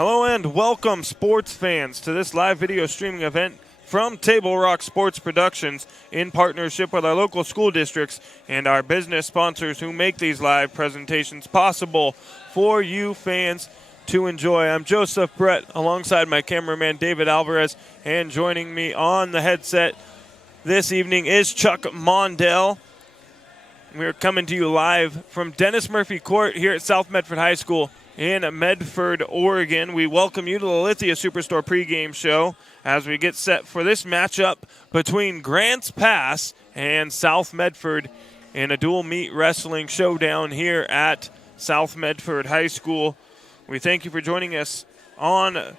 Hello and welcome, sports fans, to this live video streaming event from Table Rock Sports Productions in partnership with our local school districts and our business sponsors who make these live presentations possible for you fans to enjoy. I'm Joseph Brett alongside my cameraman David Alvarez, and joining me on the headset this evening is Chuck Mondell. We're coming to you live from Dennis Murphy Court here at South Medford High School in Medford, Oregon. We welcome you to the Lithia Superstore pregame show as we get set for this matchup between Grants Pass and South Medford in a dual meet wrestling showdown here at South Medford High School. We thank you for joining us on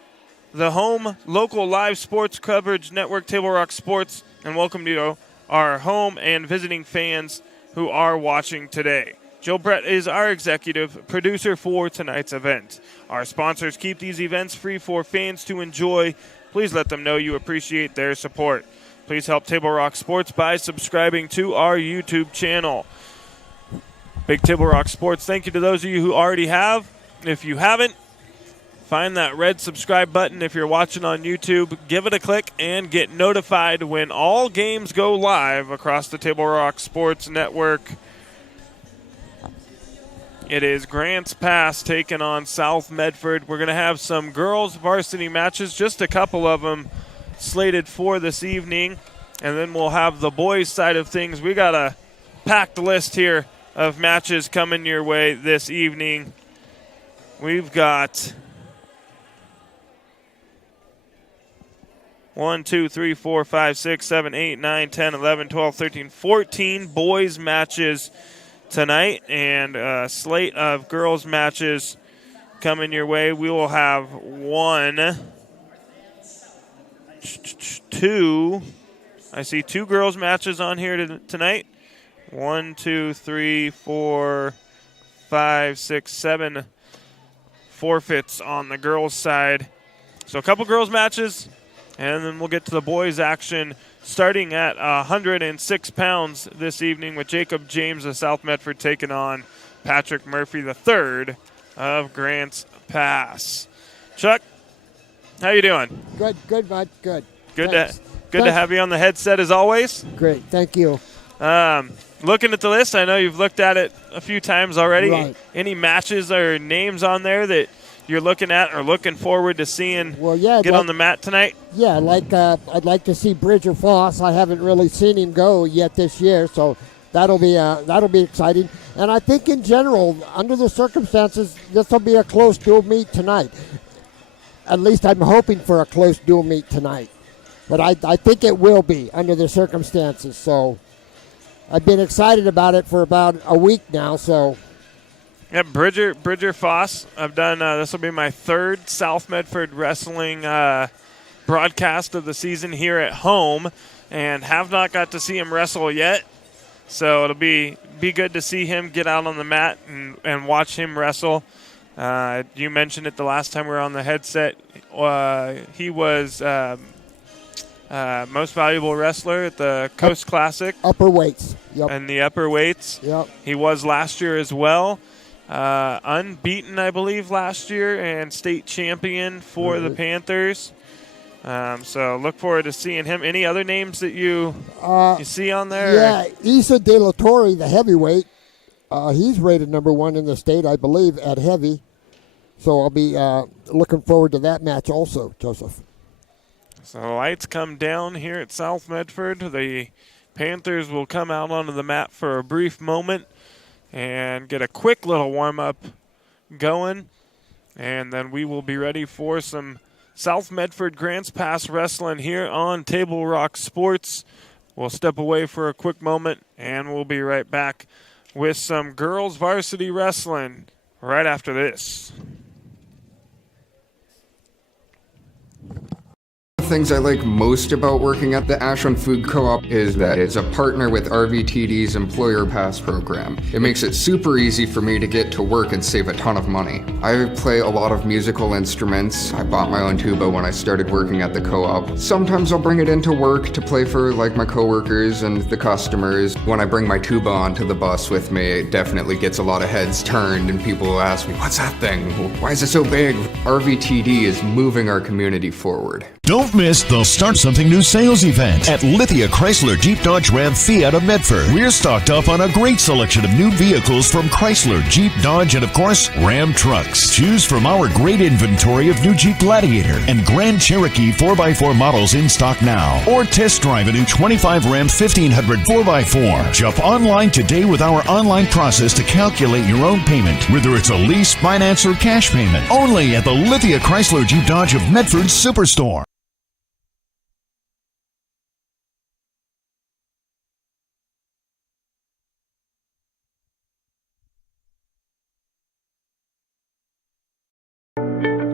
the home local live sports coverage network, Table Rock Sports, and welcome to our home and visiting fans who are watching today. Joe Brett is our executive producer for tonight's event. Our sponsors keep these events free for fans to enjoy. Please let them know you appreciate their support. Please help Table Rock Sports by subscribing to our YouTube channel. Big Table Rock Sports, thank you to those of you who already have. If you haven't, find that red subscribe button. If you're watching on YouTube, give it a click and get notified when all games go live across the Table Rock Sports Network. It is Grants Pass taking on South Medford. We're going to have some girls varsity matches, just a couple of them slated for this evening. And then we'll have the boys side of things. We got a packed list here of matches coming your way this evening. We've got 1, 2, 3, 4, 5, 6, 7, 8, 9, 10, 11, 12, 13, 14 boys matches tonight, and a slate of girls matches coming your way. We will have 2. I see 2 girls matches on here tonight. 1, 2, 3, 4, 5, 6, 7 forfeits on the girls' side. So a couple girls matches, and then we'll get to the boys' action starting at 106 pounds this evening with Jacob James of South Medford taking on Patrick Murphy III of Grants Pass. Chuck, how you doing? Good, bud. Good. Good to have you on the headset as always. Great, thank you. Looking at the list, I know you've looked at it a few times already. Right. Any matches or names on there that you're looking at or looking forward to seeing get on the mat tonight? Yeah, I'd like to see Bridger Foss. I haven't really seen him go yet this year, so that'll be exciting. And I think in general, under the circumstances, this will be a close dual meet tonight. At least I'm hoping for a close dual meet tonight. But I think it will be under the circumstances. So I've been excited about it for about a week now, so. Yeah, Bridger Foss. I've done, this will be my 3rd South Medford Wrestling broadcast of the season here at home, and have not got to see him wrestle yet. So it'll be good to see him get out on the mat and watch him wrestle. You mentioned it the last time we were on the headset. He was most valuable wrestler at the Coast Classic. Upper weights. Yep. And the upper weights. Yep. He was last year as well. Unbeaten, I believe, last year, and state champion for the Panthers. So look forward to seeing him. Any other names that you see on there? Yeah, Issa De La Torre, the heavyweight. He's rated number 1 in the state, I believe, at heavy. So I'll be looking forward to that match also, Joseph. So the lights come down here at South Medford. The Panthers will come out onto the mat for a brief moment and get a quick little warm-up going. And then we will be ready for some South Medford Grants Pass wrestling here on Table Rock Sports. We'll step away for a quick moment, and we'll be right back with some girls varsity wrestling right after this. things I like most about working at the Ashland Food Co-op is that it's a partner with RVTD's Employer Pass program. It makes it super easy for me to get to work and save a ton of money. I play a lot of musical instruments. I bought my own tuba when I started working at the co-op. Sometimes I'll bring it into work to play for like my coworkers and the customers. When I bring my tuba onto the bus with me, it definitely gets a lot of heads turned and people will ask me, what's that thing? Why is it so big? RVTD is moving our community forward. Don't miss the Start Something New sales event at Lithia Chrysler Jeep Dodge Ram Fiat of Medford. We're stocked up on a great selection of new vehicles from Chrysler, Jeep, Dodge, and of course, Ram trucks. Choose from our great inventory of new Jeep Gladiator and Grand Cherokee 4x4 models in stock now. Or test drive a new 25 Ram 1500 4x4. Jump online today with our online process to calculate your own payment, whether it's a lease, finance, or cash payment. Only at the Lithia Chrysler Jeep Dodge of Medford Superstore.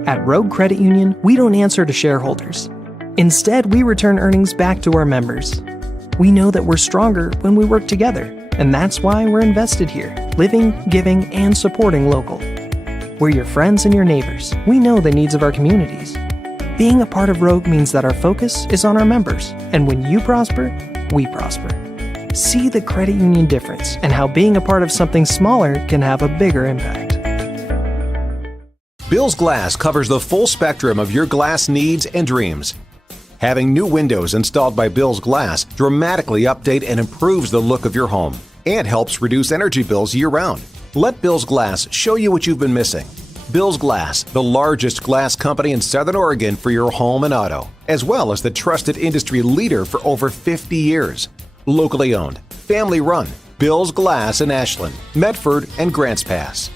At Rogue Credit Union, we don't answer to shareholders. Instead, we return earnings back to our members. We know that we're stronger when we work together, and that's why we're invested here, living, giving, and supporting local. We're your friends and your neighbors. We know the needs of our communities. Being a part of Rogue means that our focus is on our members, and when you prosper, we prosper. See the credit union difference and how being a part of something smaller can have a bigger impact. Bill's Glass covers the full spectrum of your glass needs and dreams. Having new windows installed by Bill's Glass dramatically update and improves the look of your home and helps reduce energy bills year-round. Let Bill's Glass show you what you've been missing. Bill's Glass, the largest glass company in Southern Oregon for your home and auto, as well as the trusted industry leader for over 50 years. Locally owned, family run, Bill's Glass in Ashland, Medford, and Grants Pass.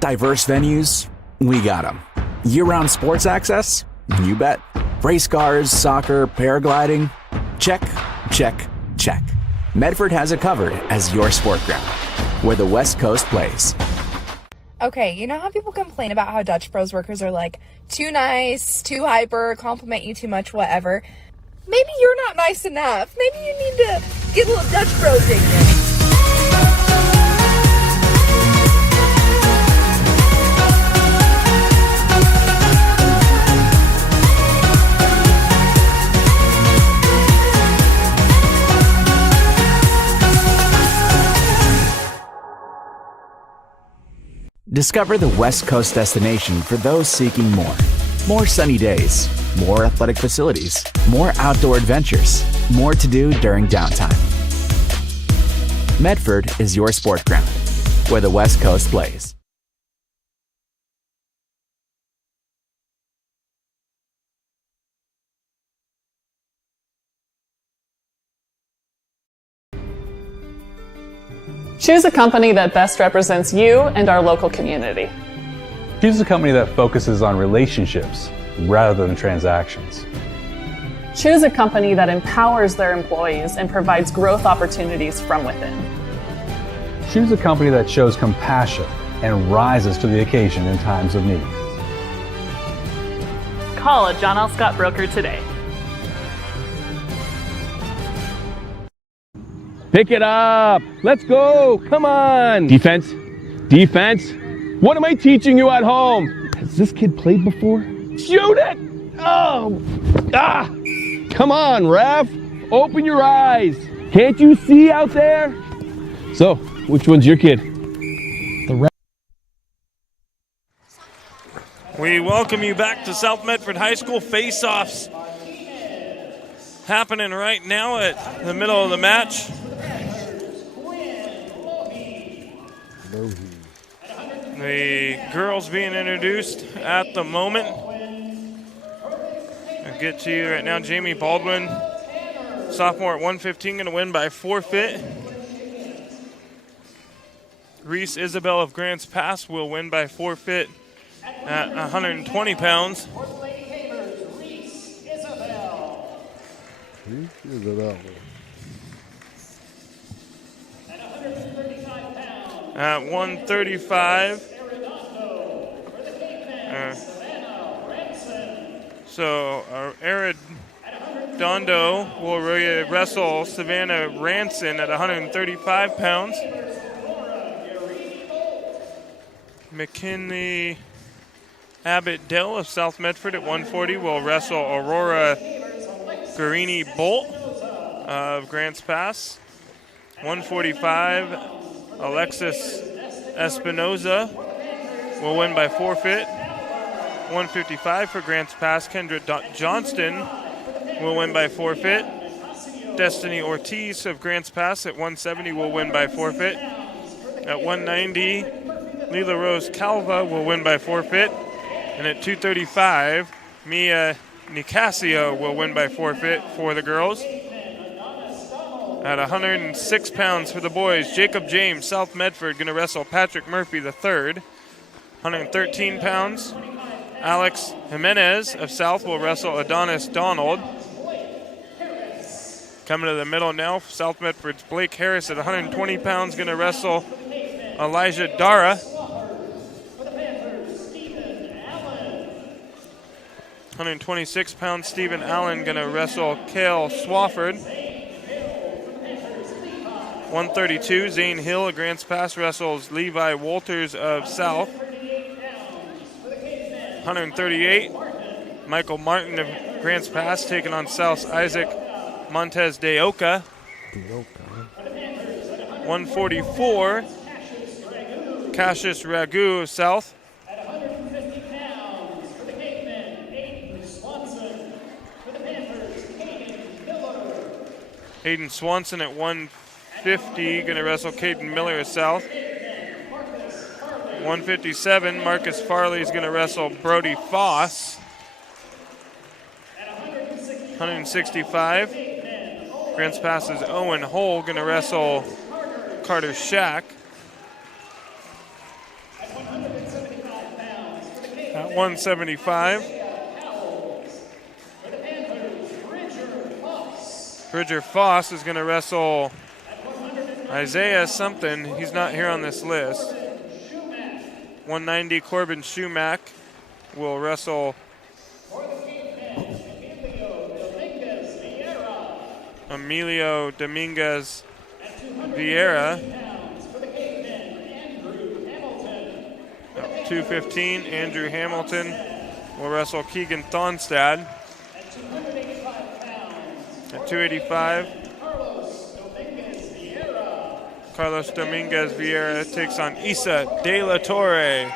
Diverse venues? We got them. Year-round sports access? You bet. Race cars, soccer, paragliding? Check, check, check. Medford has it covered as your sport ground, where the West Coast plays. Okay, you know how people complain about how Dutch Bros workers are like, too nice, too hyper, compliment you too much, whatever? Maybe you're not nice enough. Maybe you need to get a little Dutch Bros in you. Discover the West Coast destination for those seeking more. More sunny days, more athletic facilities, more outdoor adventures, more to do during downtime. Medford is your sport ground, where the West Coast plays. Choose a company that best represents you and our local community. Choose a company that focuses on relationships rather than transactions. Choose a company that empowers their employees and provides growth opportunities from within. Choose a company that shows compassion and rises to the occasion in times of need. Call a John L. Scott broker today. Pick it up. Let's go. Come on. Defense. Defense. What am I teaching you at home? Has this kid played before? Shoot it. Oh. Ah. Come on, ref. Open your eyes. Can't you see out there? So, which one's your kid? The ref. We welcome you back to South Medford High School. Face-offs happening right now at the middle of the match. The girls being introduced at the moment. I'll get to you right now. Jamie Baldwin, sophomore at 115, going to win by forfeit. Reese Isabel of Grants Pass will win by forfeit at 120 pounds. Reese Isabel. At 135 pounds, At 135. Arredondo will wrestle Savannah Ranson at 135 pounds. McKinley Abbott Dill of South Medford at 140 will wrestle Aurora Guarini Bolt of Grants Pass. 145, Alexis Espinoza will win by forfeit. 155 for Grants Pass, Kendra Johnston will win by forfeit. Destiny Ortiz of Grants Pass at 170 will win by forfeit. At 190, Leela Rose Calva will win by forfeit. And at 235, Mia Nicasio will win by forfeit for the girls. At 106 pounds for the boys, Jacob James, South Medford, going to wrestle Patrick Murphy III. 113 pounds, Alex Jimenez of South will wrestle Adonis Donald. Coming to the middle now, South Medford's Blake Harris at 120 pounds, going to wrestle Elijah Dara. 126 pounds, Stephen Allen going to wrestle Kale Swafford. 132, Zane Hill of Grants Pass wrestles Levi Walters of South. 138, Michael Martin of Grants Pass taking on South's Isaac Montez de Oca. 144, Cassius Ragu of South. Hayden Swanson at 150, going to wrestle Caden Miller of South. 157, Marcus Farley is going to wrestle Brody Foss. 165, Grants Pass's Owen Hull going to wrestle Carter Shack. At 175, Bridger Foss is going to wrestle Isaiah something. He's not here on this list. 190, Corbin Schumack will wrestle Emilio Dominguez Vieira. 215, Andrew Hamilton will wrestle Keegan Thonstad. At 285, Carlos Dominguez Vieira takes on Isa De La Torre.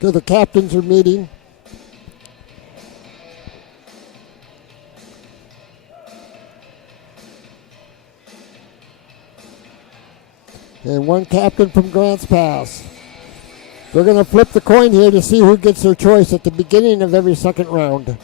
The captains are meeting. And one captain from Grants Pass. They're going to flip the coin here to see who gets their choice at the beginning of every second round.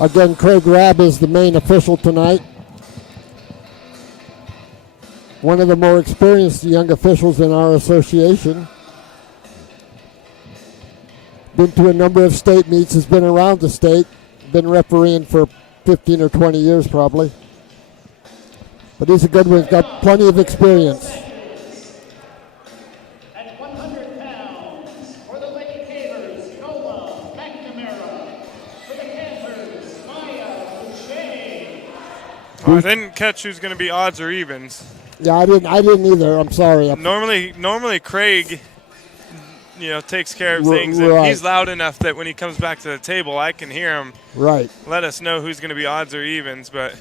Again, Craig Rabb is the main official tonight. One of the more experienced young officials in our association. Been to a number of state meets, has been around the state, been refereeing for 15 or 20 years probably. But he's a good one, he's got plenty of experience. I didn't catch who's going to be odds or evens. Yeah, I didn't either. I'm sorry. Normally Craig, takes care of things. And right. He's loud enough that when he comes back to the table, I can hear him. Right. Let us know who's going to be odds or evens, but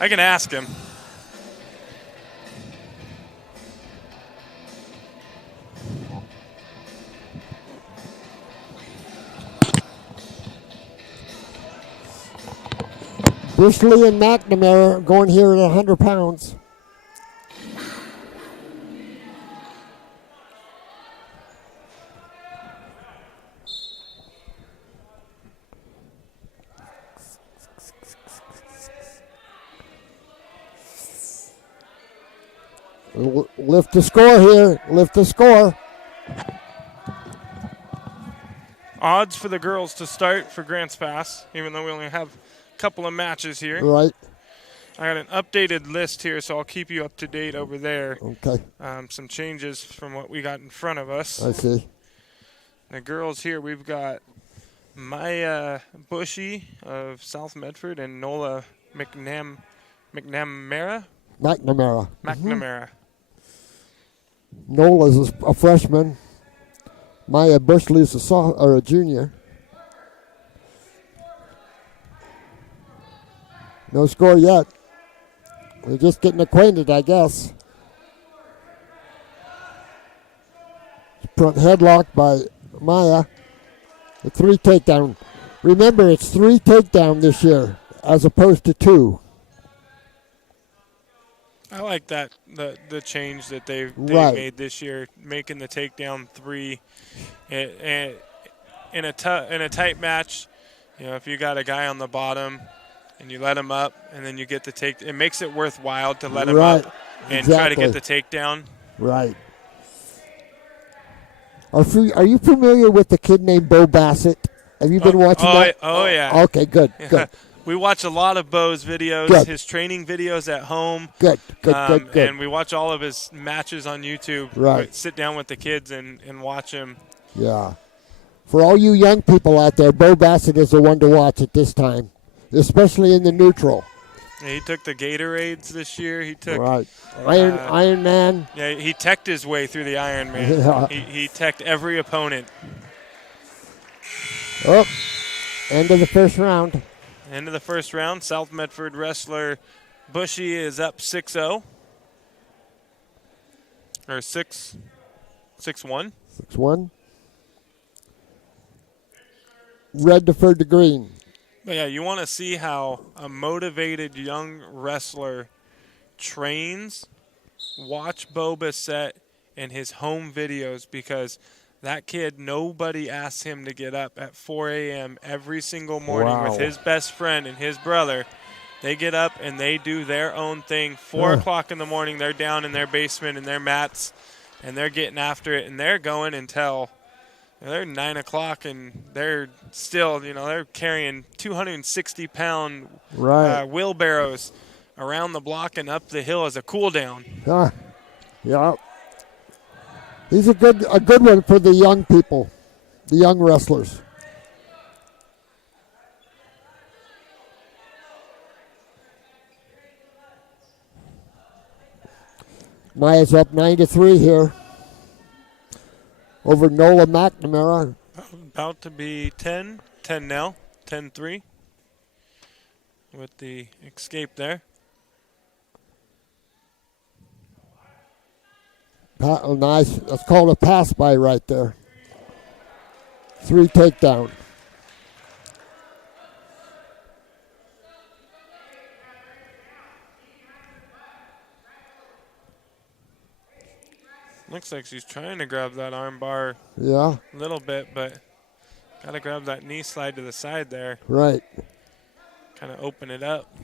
I can ask him. Bushley and McNamara going here at 100 pounds. Lift the score here. Lift the score. Odds for the girls to start for Grants Pass, even though we only have a couple of matches here. Right. I got an updated list here, so I'll keep you up to date over there. Okay. Some changes from what we got in front of us. I see. The girls here, we've got Maya Bushy of South Medford and Nola McNamara. McNamara. McNamara. Nola's a freshman. Maya Bushley's a junior. No score yet. They're just getting acquainted, I guess. Front headlock by Maya. The 3 takedown. Remember, it's 3 takedown this year as opposed to 2. I like that the change that they've Right. made this year, making the takedown 3. And in a tight match, you know, if you got a guy on the bottom and you let him up, and then you get the take, it makes it worthwhile to let him up and try to get the takedown. Right. Are you familiar with the kid named Bo Bassett? Have you been watching that? Oh, yeah. Okay, good, good. We watch a lot of Bo's videos, Good. his training videos at home. Good. And we watch all of his matches on YouTube. Right. We sit down with the kids and watch him. Yeah. For all you young people out there, Bo Bassett is the one to watch at this time, especially in the neutral. Yeah, he took the Gatorades this year. He took Iron Man. Yeah, he teched his way through the Iron Man. Yeah. He teched every opponent. Oh, end of the first round. End of the first round. South Medford wrestler Bushy is up 6-0. Or 6-1. 6-1. Red deferred to green. But yeah, you want to see how a motivated young wrestler trains. Watch Bo Bassett in his home videos, because that kid, nobody asks him to get up at 4 a.m. every single morning with his best friend and his brother. They get up and they do their own thing. 4 o'clock in the morning, they're down in their basement in their mats, and they're getting after it, and they're going until they're 9 o'clock, and they're still, they're carrying 260-pound wheelbarrows around the block and up the hill as a cool down. Yeah. He's a good one for the young people, the young wrestlers. Maya's up 9-3 here over Nola McNamara. About to be 10 now, 10-3 with the escape there. Oh, nice. That's called a pass by right there. 3 takedown. Looks like she's trying to grab that arm bar a little bit, but got to grab that knee slide to the side there. Right. Kind of open it up.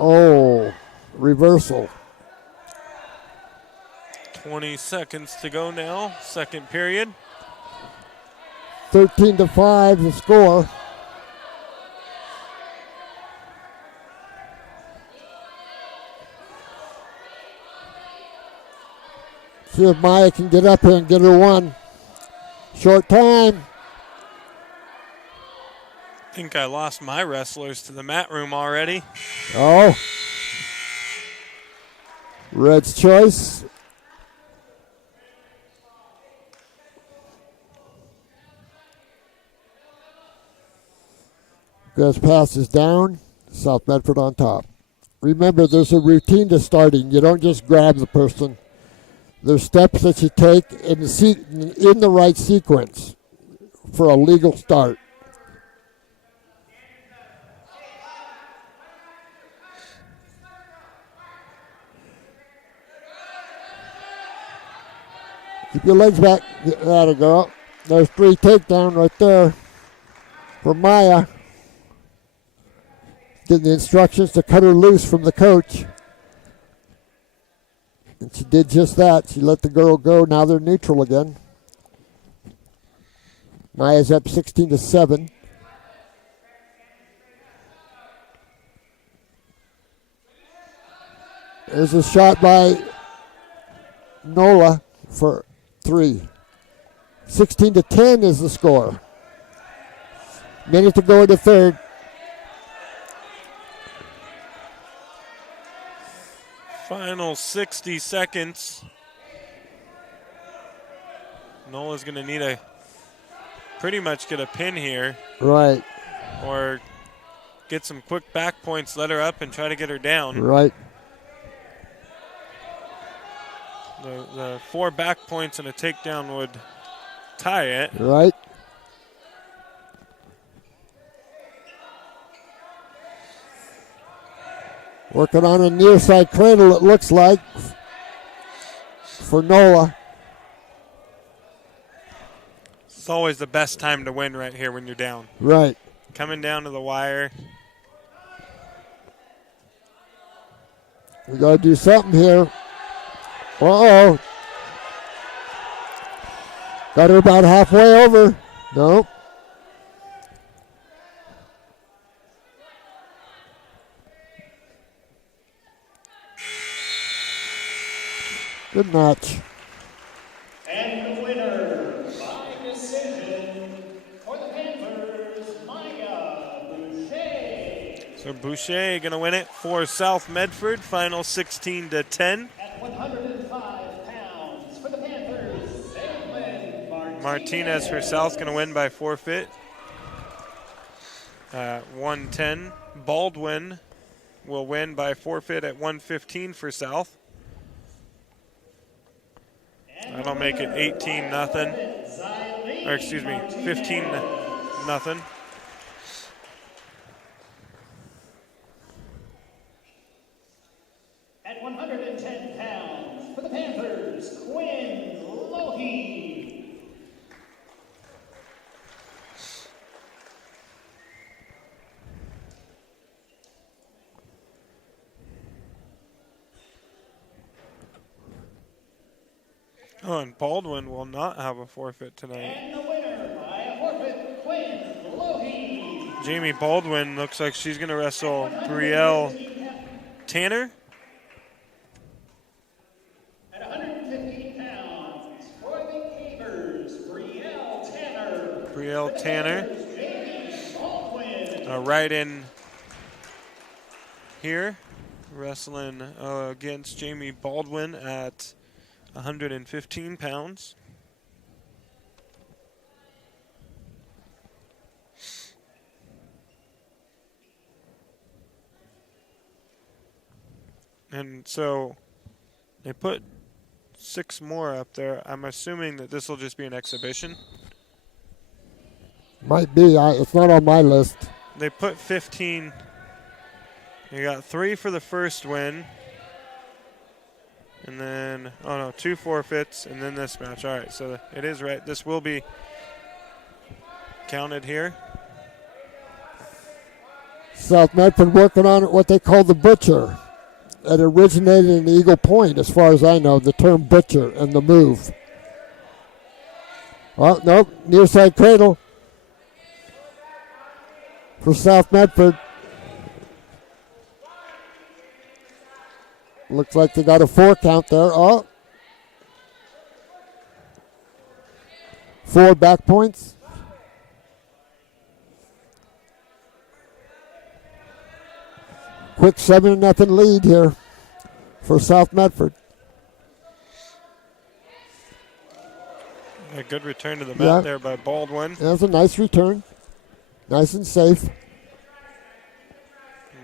Oh, reversal. 20 seconds to go now, second period. 13-5 the score. See if Maya can get up here and get her one. Short time. I think I lost my wrestlers to the mat room already. Oh. Red's choice. Grass passes down. South Medford on top. Remember, there's a routine to starting. You don't just grab the person. There's steps that you take in the right sequence. for a legal start. Keep your legs back. That'll go. There's 3 takedown right there for Maya. Getting the instructions to cut her loose from the coach. And she did just that. She let the girl go. Now they're neutral again. Maya's up 16-7. There's a shot by Nola for 3. 16-10 is the score. Minute to go in the third. Final 60 seconds. Nola's going to need a pretty much get a pin here. Right. Or get some quick back points, let her up, and try to get her down. Right. The 4 back points and a takedown would tie it. Right. Working on a near side cradle, it looks like, for Nola. It's always the best time to win right here when you're down. Right. Coming down to the wire. We got to do something here. Uh-oh. Got her about halfway over. Nope. Good match. And the winner by decision for the Panthers, Maya Boucher. So Boucher going to win it for South Medford. Final 16-10. At 105 pounds for the Panthers, Evelyn Martinez for South going to win by forfeit. 110. Baldwin will win by forfeit at 115 for South. That'll make it 18-0. Or excuse me, 15-0. At 110 pounds for the Panthers, Quinn Lohi. Oh, and Baldwin will not have a forfeit tonight. And the winner by a forfeit, Quinn Lohi. Jamie Baldwin looks like she's going to wrestle Brielle Tanner. At 115 pounds for the Cavers, Brielle Tanner. Brielle Tanner. Jamie Baldwin. Right in here, wrestling against Jamie Baldwin at 115 pounds. And so they put 6 more up there. I'm assuming that this will just be an exhibition. Might be. It's not on my list. They put 15. You got 3 for the first win. And then, 2 forfeits, and then this match. All right, so it is right. This will be counted here. South Medford working on what they call the butcher. It originated in Eagle Point, as far as I know, the term butcher and the move. Oh, nope, near side cradle for South Medford. Looks like they got a 4 count there. Oh. 4 back points. Quick 7-0 lead here for South Medford. A good return to the mat there by Baldwin. That was a nice return. Nice and safe.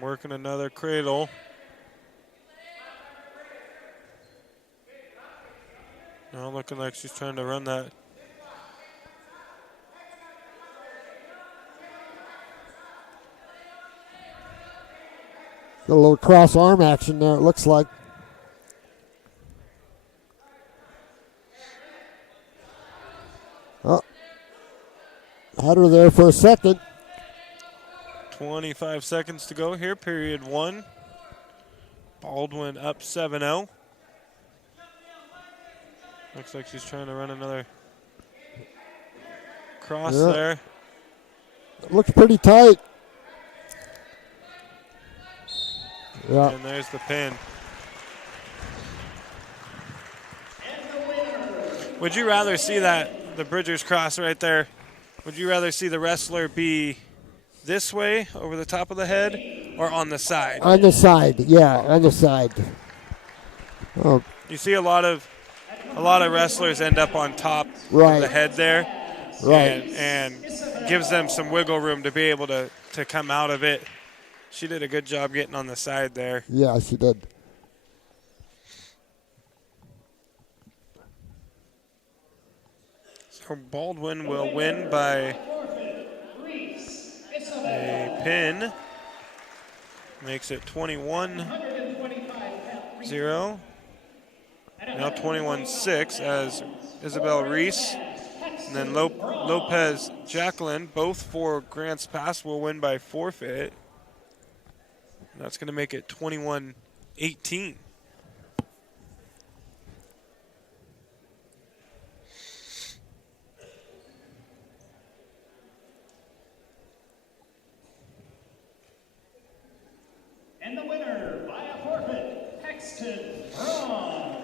Working another cradle. Now looking like she's trying to run that Got a little cross arm action there, it looks like. Oh. Had her there for a second. 25 seconds to go here, period 1. Baldwin up 7-0. Looks like she's trying to run another cross there. It looks pretty tight. Yeah. And there's the pin. Would you rather see that, the Bridgers cross right there, would you rather see the wrestler be this way over the top of the head or on the side? On the side, yeah, on the side. Oh. You see a lot of wrestlers end up on top of the head there. Right. And gives them some wiggle room to be able to come out of it. She did a good job getting on the side there. Yeah, she did. So Baldwin will win by a pin. Makes it 21-0. Now 21-6 as Isabel Reese and then Lopez Jacqueline, both for Grants Pass, will win by forfeit. That's going to make it 21-18. And the winner by a forfeit, Paxton Bronze.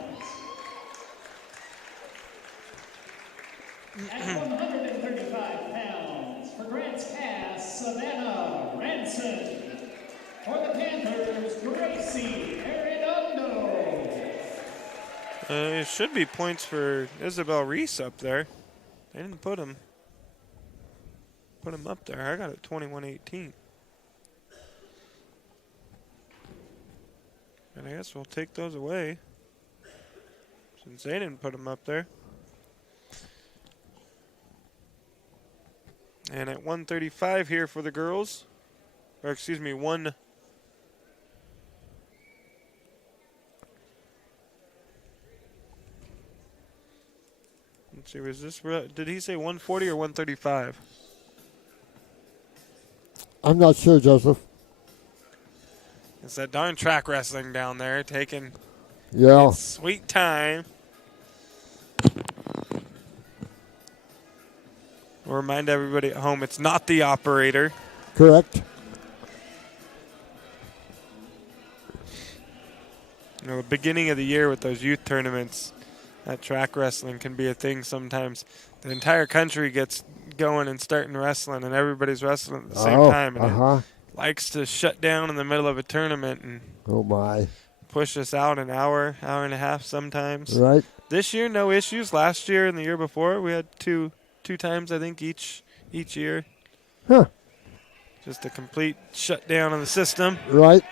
At 135 pounds, for Grants Pass, Savannah Ranson. For the Panthers, Gracie Arredondo. It should be points for Isabel Reese up there. They didn't put him up there. I got it 21-18. And I guess we'll take those away since they didn't put him up there. And at 135 here for the girls, or excuse me, Let's see, was this, did he say 140 or 135? I'm not sure, Joseph. It's that darn track wrestling down there taking its sweet time. We'll remind everybody at home, it's not the operator. Correct. You know, the beginning of the year with those youth tournaments, that track wrestling can be a thing sometimes. The entire country gets going and starting wrestling, and everybody's wrestling at the same time. And it likes to shut down in the middle of a tournament and push us out an hour and a half sometimes. Right. This year, no issues. Last year and the year before, we had two times, I think, each year. Huh. Just a complete shutdown of the system. Right.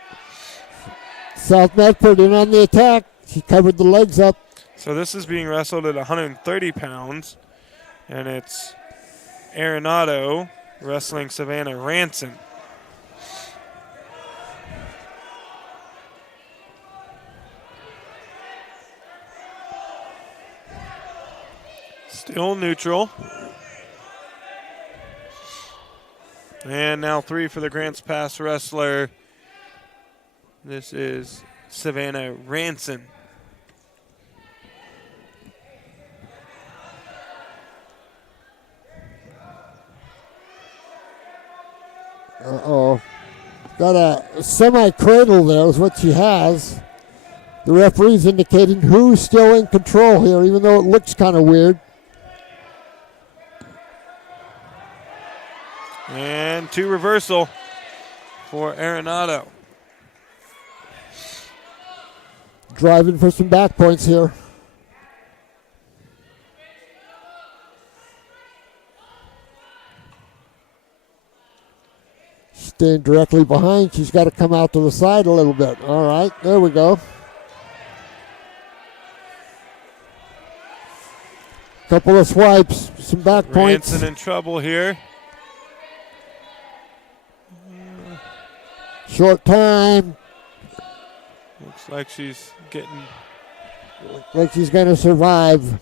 South Medford in on the attack. She covered the legs up. So this is being wrestled at 130 pounds, and it's Arenado wrestling Savannah Ranson. Still neutral. And now 3 for the Grants Pass wrestler. This is Savannah Ranson. Uh-oh. Got a semi-cradle there is what she has. The referee's indicating who's still in control here, even though it looks kind of weird. And 2 reversal for Arenado. Driving for some back points here. Staying directly behind. She's got to come out to the side a little bit. All right, there we go. Couple of swipes, some back points. Ranson in trouble here. Short time. Looks like she's getting. Like she's going to survive.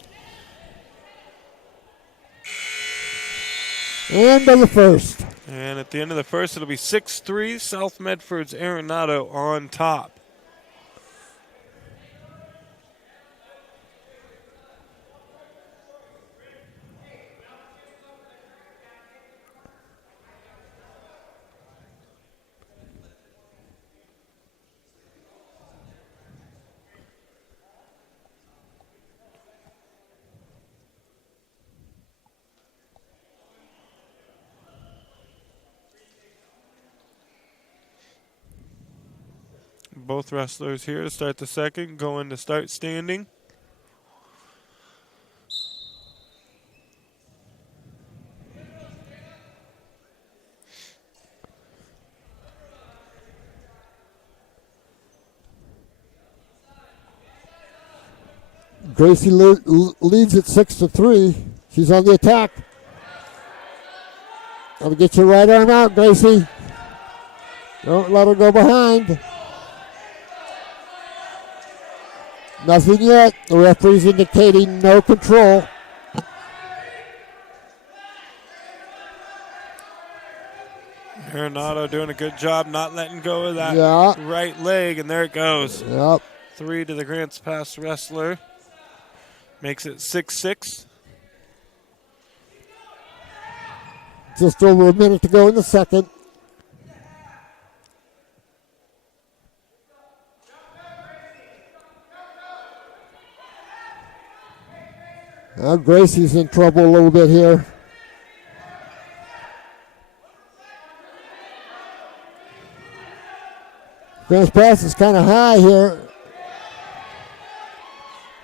End of the first. And at the end of the first, it'll be 6-3. South Medford's Arenado on top. Both wrestlers here to start the second, going to start standing. Gracie leads at 6-3. She's on the attack. I'll get your right arm out, Gracie. Don't let her go behind. Nothing yet. The referee's indicating no control. Arenado doing a good job not letting go of that right leg, and there it goes. Yep. 3 to the Grants Pass wrestler. Makes it 6-6. Just over a minute to go in the second. Now Gracie's in trouble a little bit here. Grants Pass is kind of high here.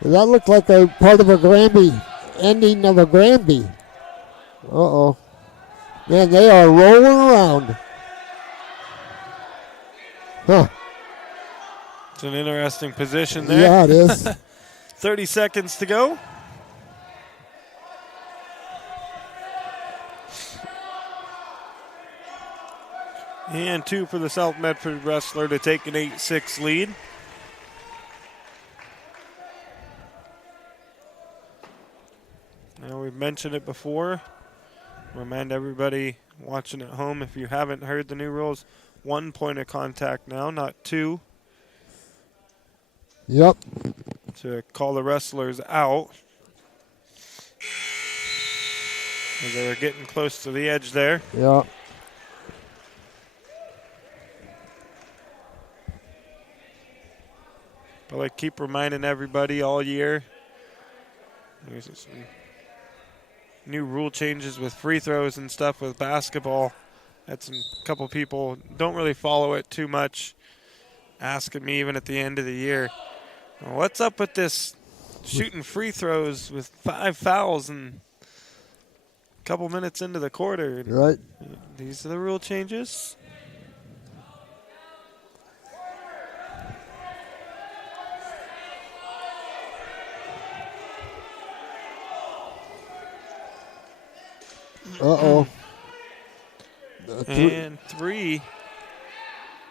That looked like a part of a Granby, ending of a Granby. Uh-oh. Man, they are rolling around. Huh. It's an interesting position there. Yeah, it is. 30 seconds to go. And 2 for the South Medford wrestler to take an 8-6 lead. Now, we've mentioned it before. Remind everybody watching at home, if you haven't heard the new rules, 1 point of contact now, not 2. Yep. To call the wrestlers out. As they were getting close to the edge there. Yeah. But I keep reminding everybody all year, there's some new rule changes with free throws and stuff with basketball. Had some couple people don't really follow it too much, asking me even at the end of the year, what's up with this shooting free throws with 5 fouls and a couple minutes into the quarter? Right. These are the rule changes. Uh-oh. And 3.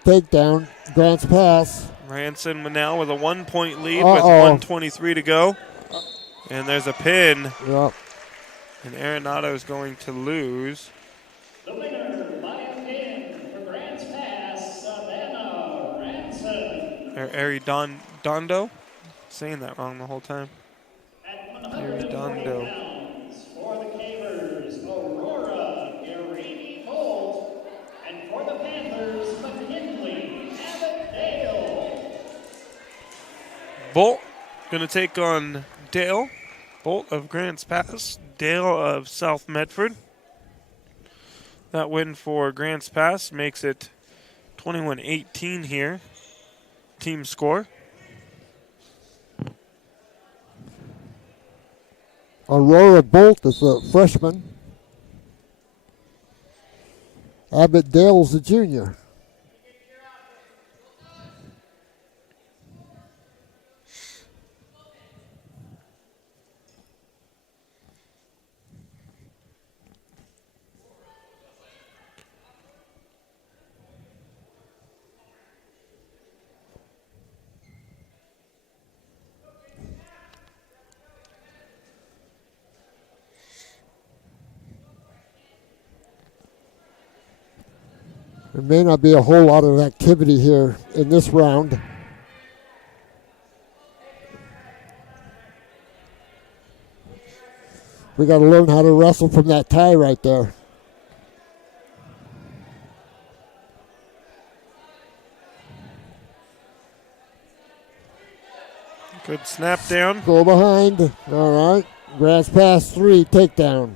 Takedown. Grants Pass. Ranson now with a 1-point lead with 1:23 to go. And there's a pin. Yep. And Arenado is going to lose. The winner by a pin for Grants Pass, Savannah Ranson. Dondo? Saying that wrong the whole time. At 120 pounds for the Cavers, Aurora Guerini Holt. And for the Panthers, McKinley Abbott-Dale. Bolt going to take on Dale. Bolt of Grants Pass, Dale of South Medford. That win for Grants Pass makes it 21-18 here. Team score. Aurora Bolt is a freshman. Abbott Dale's a junior. There may not be a whole lot of activity here in this round. We got to learn how to wrestle from that tie right there. Good snap down. Go behind. All right. Grass pass 3, takedown.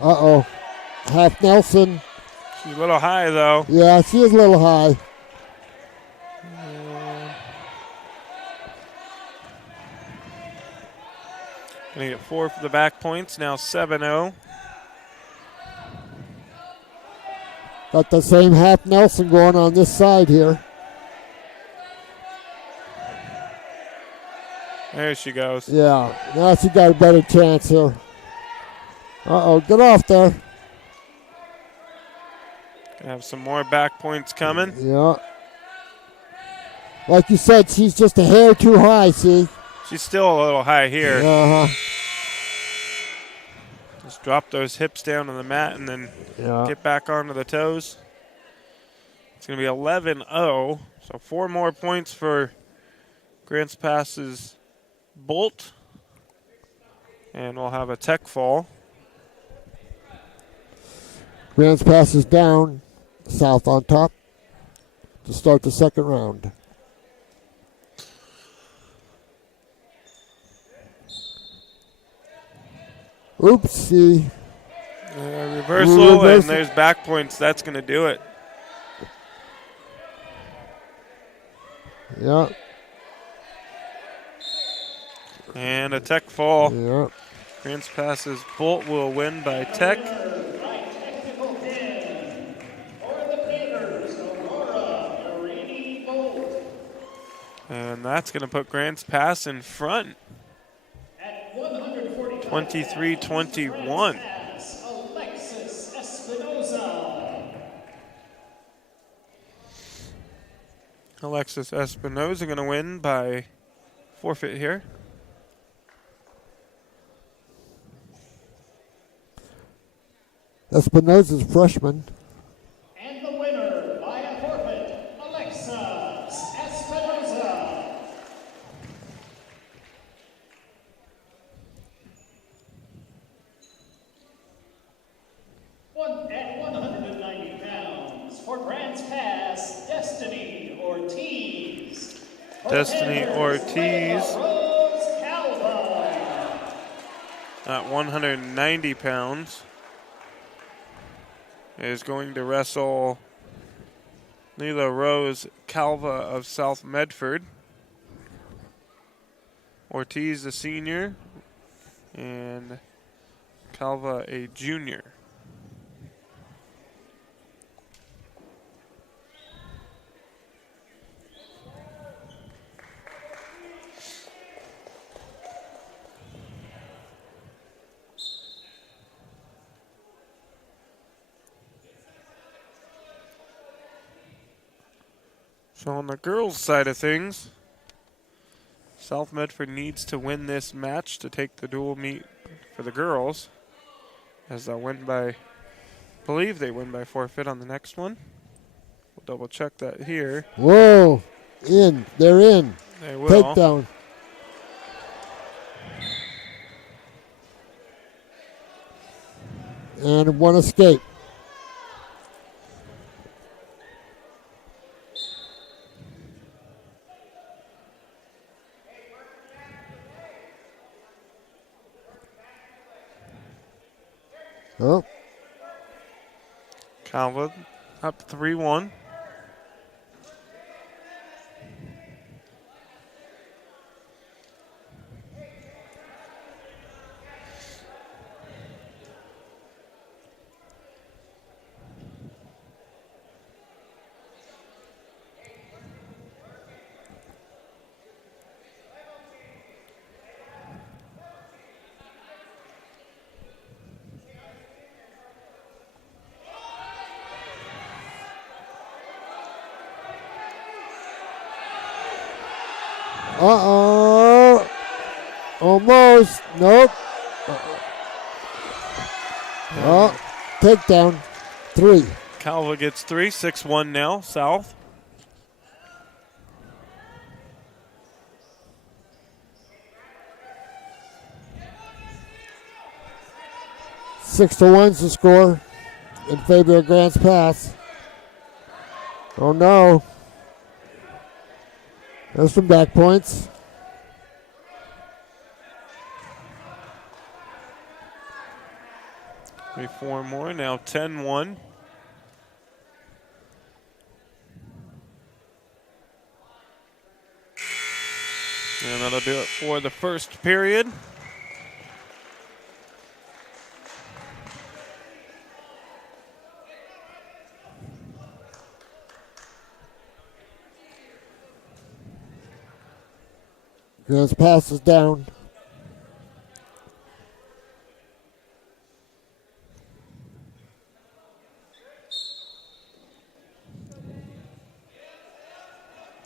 Uh-oh. Half Nelson. She's a little high, though. Yeah, she is a little high. Gonna get 4 for the back points. Now 7-0. Got the same Half Nelson going on this side here. There she goes. Yeah, now she got a better chance here. Uh-oh, get off there. Gonna have some more back points coming. Yeah. Like you said, she's just a hair too high, see? She's still a little high here. Uh-huh. Just drop those hips down on the mat and then get back onto the toes. It's going to be 11-0. So 4 more points for Grants Pass's Bolt. And we'll have a tech fall. Grants Pass is down. South on top to start the second round. Oopsie. Reversal, and there's back points. That's going to do it. Yeah. And a tech fall. Yeah. Grants Pass's Bolt will win by tech. And that's going to put Grants Pass in front. 23-21. Alexis Espinoza going to win by forfeit here. Espinoza's freshman. And the winner by a forfeit, Alexis Espinoza. At 190 pounds for Grants Pass, Destiny Ortiz. Destiny Ortiz at 190 pounds is going to wrestle Leela Rose Calva of South Medford. Ortiz a senior and Calva a junior. So on the girls' side of things, South Medford needs to win this match to take the dual meet for the girls, as they'll win by, I believe they win by forfeit on the next one. We'll double check that here. Whoa, in, they're in. They will. Takedown. And one escape. Oh. Calva up 3-1. Uh-oh. Almost. Nope. Oh, takedown. 3. Calva gets 3, 6-1 now, South. Six to 1's the score in favor of Grants Pass. Oh no. There's some back points. Four more, now 10-1. And that'll do it for the first period. Grants Pass is down.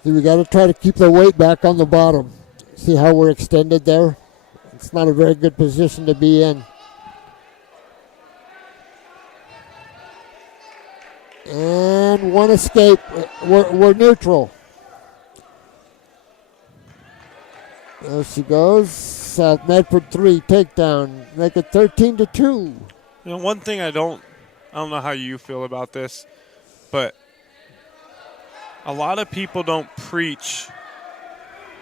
See, we got to try to keep the weight back on the bottom. See how we're extended there? It's not a very good position to be in. And one escape. We're neutral. There she goes. South Medford 3 takedown. Make it 13-2. You know, one thing I don't know how you feel about this, but a lot of people don't preach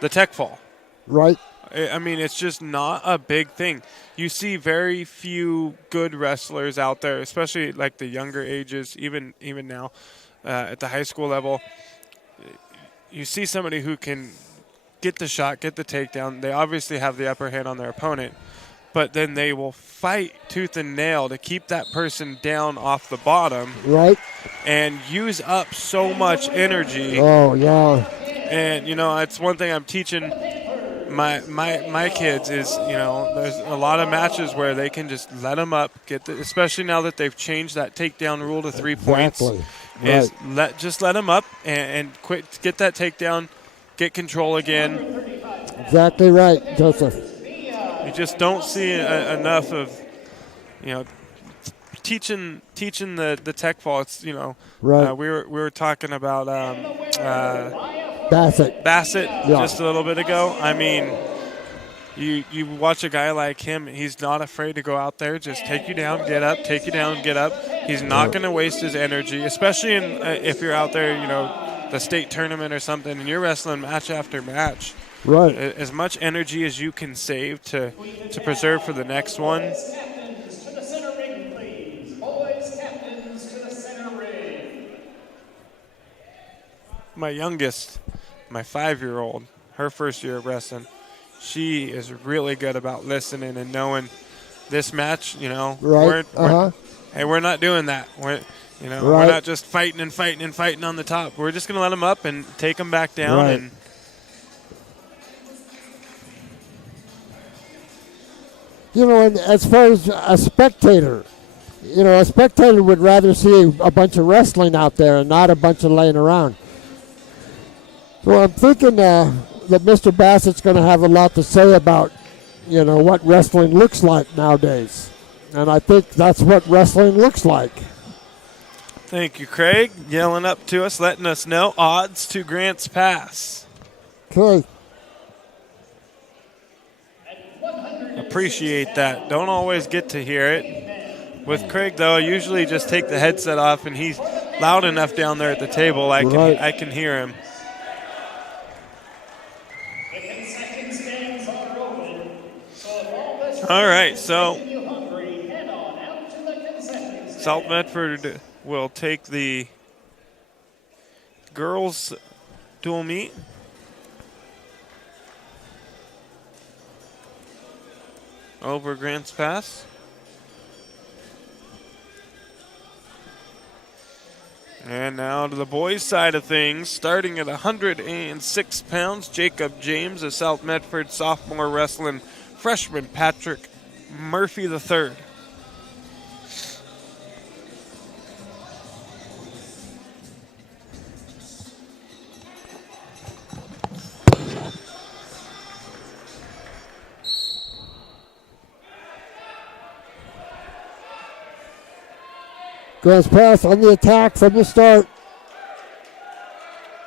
the tech fall. Right. I mean, it's just not a big thing. You see very few good wrestlers out there, especially like the younger ages, even now at the high school level. You see somebody who can get the shot, get the takedown. They obviously have the upper hand on their opponent, but then they will fight tooth and nail to keep that person down off the bottom. Right. And use up so much energy. Oh, yeah. And, you know, it's one thing I'm teaching my kids is, you know, there's a lot of matches where they can just let them up, especially now that they've changed that takedown rule to 3 points. Is right. Just let them up and quit, get that takedown, get control again. Exactly right, Joseph. You just don't see enough of, you know, teaching the tech fall. It's, you know, right. We were talking about Bassett just a little bit ago. I mean, you watch a guy like him, he's not afraid to go out there, just take you down, get up, take you down, get up. He's not going to waste his energy, especially if you're out there, you know, the state tournament or something, and you're wrestling match after match. Right. As much energy as you can save to preserve for the next one. Captains to the center ring, please. Boys, captains to the center ring. My youngest, my 5-year-old, her first year of wrestling, she is really good about listening and knowing this match, you know, right. we're not doing that. We're not just fighting and fighting and fighting on the top. We're just going to let them up and take them back down. Right. And you know, and as far as a spectator, you know, a spectator would rather see a bunch of wrestling out there and not a bunch of laying around. So I'm thinking that Mr. Bassett's going to have a lot to say about, you know, what wrestling looks like nowadays. And I think that's what wrestling looks like. Thank you, Craig, yelling up to us, letting us know odds to Grants Pass. Okay. Appreciate that. Don't always get to hear it. With Craig, though, I usually just take the headset off, and he's loud enough down there at the table I can hear him. All right, so South Medford will take the girls' dual meet. Over Grants Pass. And now to the boys' side of things, starting at 106 pounds, Jacob James, a South Medford sophomore wrestling freshman Patrick Murphy III. Grants Pass on the attack from the start.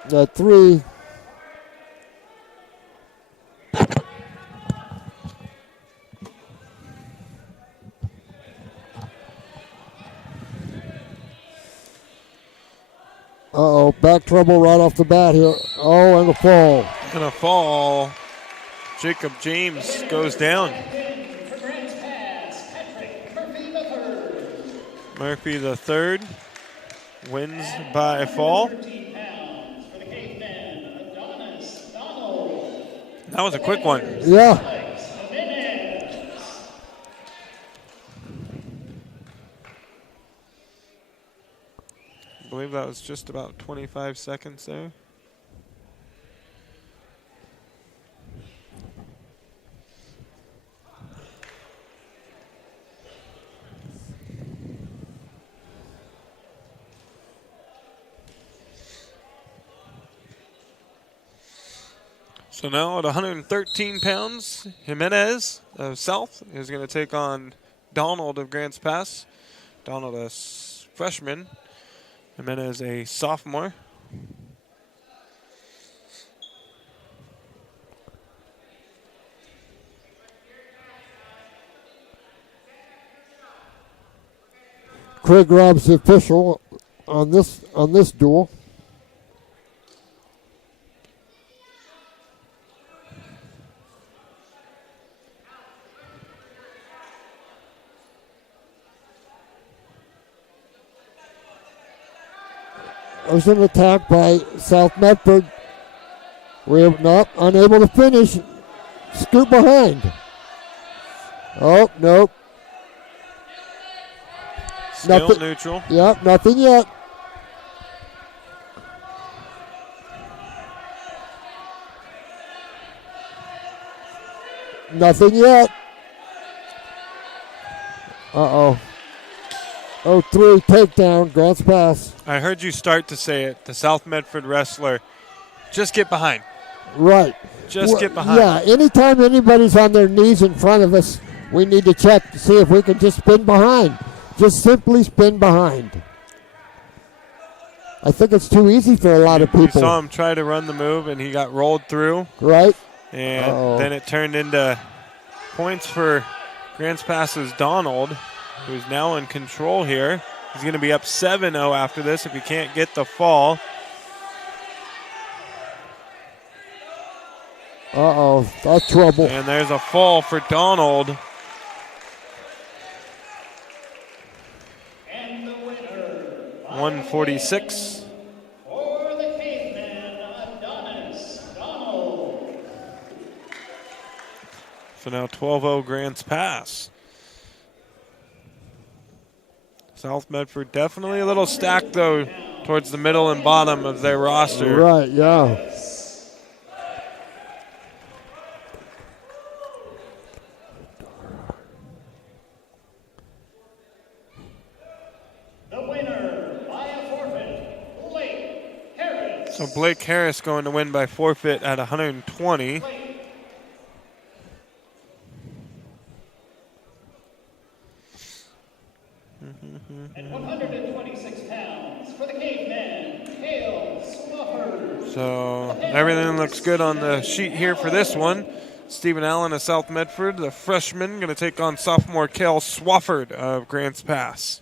The 3. Uh-oh, back trouble right off the bat here. Oh, and a fall. And a fall. Jacob James goes down. Murphy the third wins by a fall. That was a quick one. Yeah. I believe that was just about 25 seconds there. So now at 113 pounds, Jimenez of South is going to take on Donald of Grants Pass. Donald, a freshman. Jimenez, a sophomore. Craig Robb's the official on this duel. There's an attack by South Medford. We're not unable to finish. Scoot behind. Oh, nope. Still nothing, neutral. Yep, nothing yet. Nothing yet. Uh-oh. 0-3 takedown, Grants Pass. I heard you start to say it. The South Medford wrestler, just get behind. Right. Just get behind. Yeah, anytime anybody's on their knees in front of us, we need to check to see if we can just spin behind. Just simply spin behind. I think it's too easy for a lot of people. You saw him try to run the move, and he got rolled through. Right. And then it turned into points for Grants Pass's Donald, who's now in control here. He's going to be up 7-0 after this if he can't get the fall. Uh-oh, that's trouble. And there's a fall for Donald. And the winner, 146. for the caveman, Adonis Donald. So now 12-0 Grants Pass. South Medford definitely a little stacked, though, towards the middle and bottom of their roster. Right, yeah. The winner by a forfeit, Blake Harris. So Blake Harris going to win by forfeit at 120. At 126 pounds for the caveman, Hale Swofford. So everything looks good on the sheet here for this one. Stephen Allen of South Medford, the freshman, going to take on sophomore Cale Swofford of Grants Pass.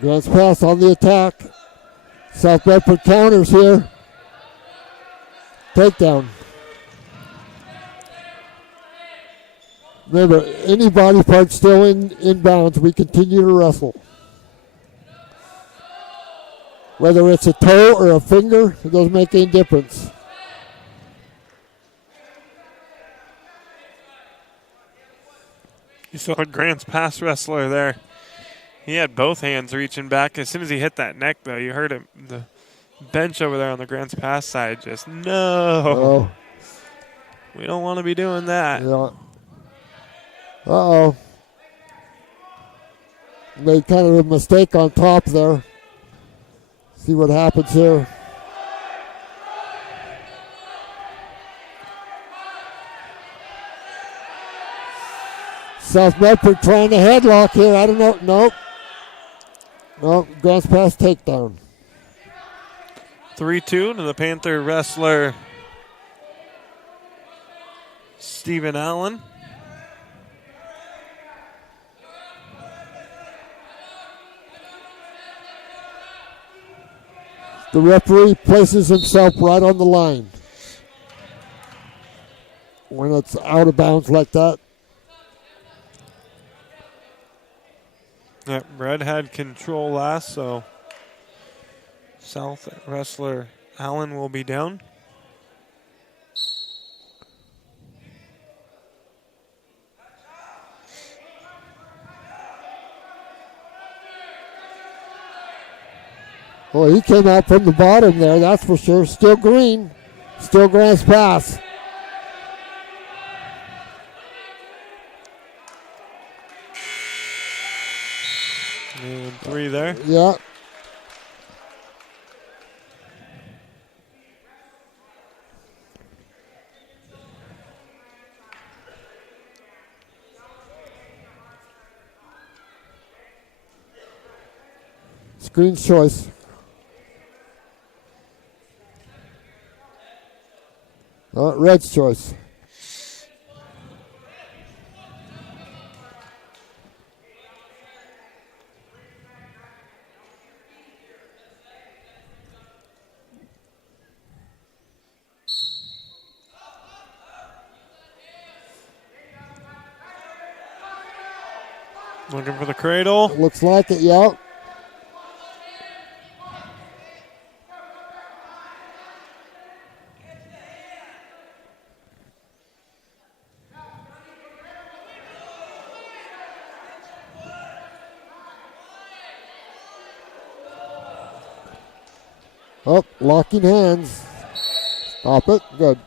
Grants Pass on the attack. South Bedford counters here. Takedown. Remember, any body part still in bounds, we continue to wrestle. Whether it's a toe or a finger, it doesn't make any difference. You saw Grant's Pass wrestler there. He had both hands reaching back. As soon as he hit that neck, though, you heard him. The bench over there on the Grant's Pass side just, no. Oh. We don't want to be doing that. Yeah. Uh-oh. Made kind of a mistake on top there. See what happens here. South Medford trying to headlock here. I don't know. Nope. Nope. Grants Pass takedown. 3-2 to the Panther wrestler Stephen Allen. The referee places himself right on the line when it's out of bounds like that. Yep, Red had control last, so South wrestler Allen will be down. Well, he came out from the bottom there, that's for sure. Still green. Still Grants Pass. And 3 there. Yeah. Screen's choice. Red's choice. Looking for the cradle. Looks like it, yeah. Oh, locking hands. Stop it. Good.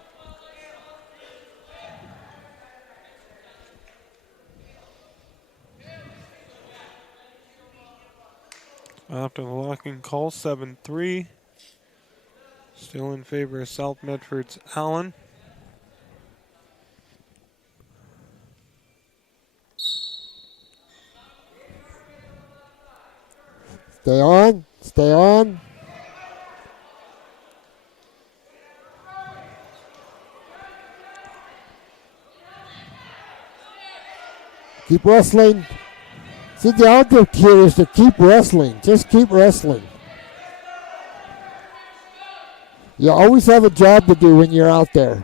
After the locking call, 7-3. Still in favor of South Medford's Allen. Stay on. Stay on. Keep wrestling. See, the object here is to keep wrestling. Just keep wrestling. You always have a job to do when you're out there.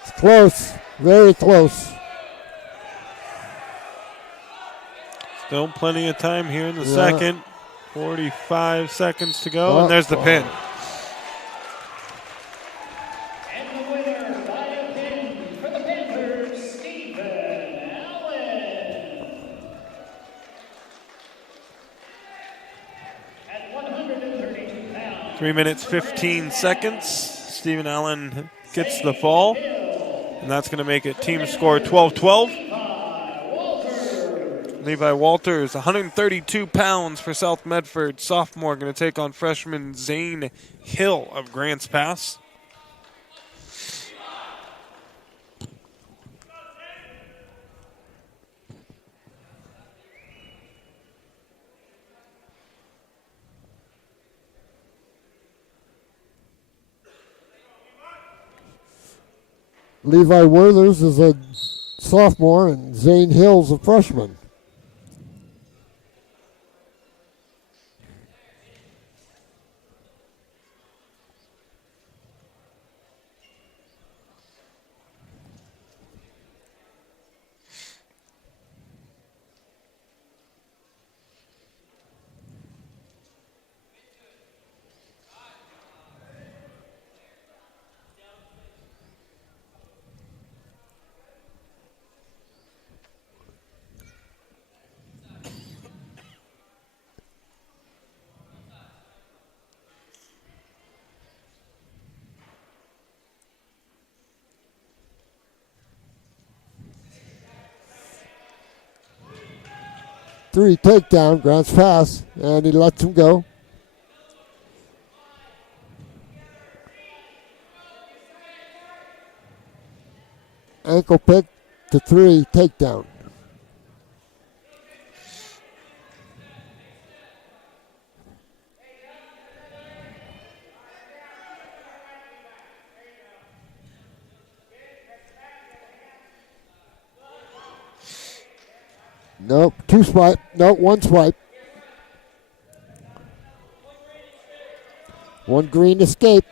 It's close. Very close. Still plenty of time here in the second. 45 seconds to go, and there's the pin. And the winner by a pin for the Panthers, Stephen Allen. At 132 pounds. 3 minutes, 15 seconds. Stephen Allen gets the fall, and that's going to make it team score 12-12. Levi Walters, 132 pounds for South Medford. Sophomore going to take on freshman Zane Hill of Grants Pass. Levi Werthers is a sophomore and Zane Hill's a freshman. 3 takedown, grounds pass, and he lets him go. Ankle pick to 3 takedown. Nope, 2 swipe. Nope, 1 swipe. 1 green escape.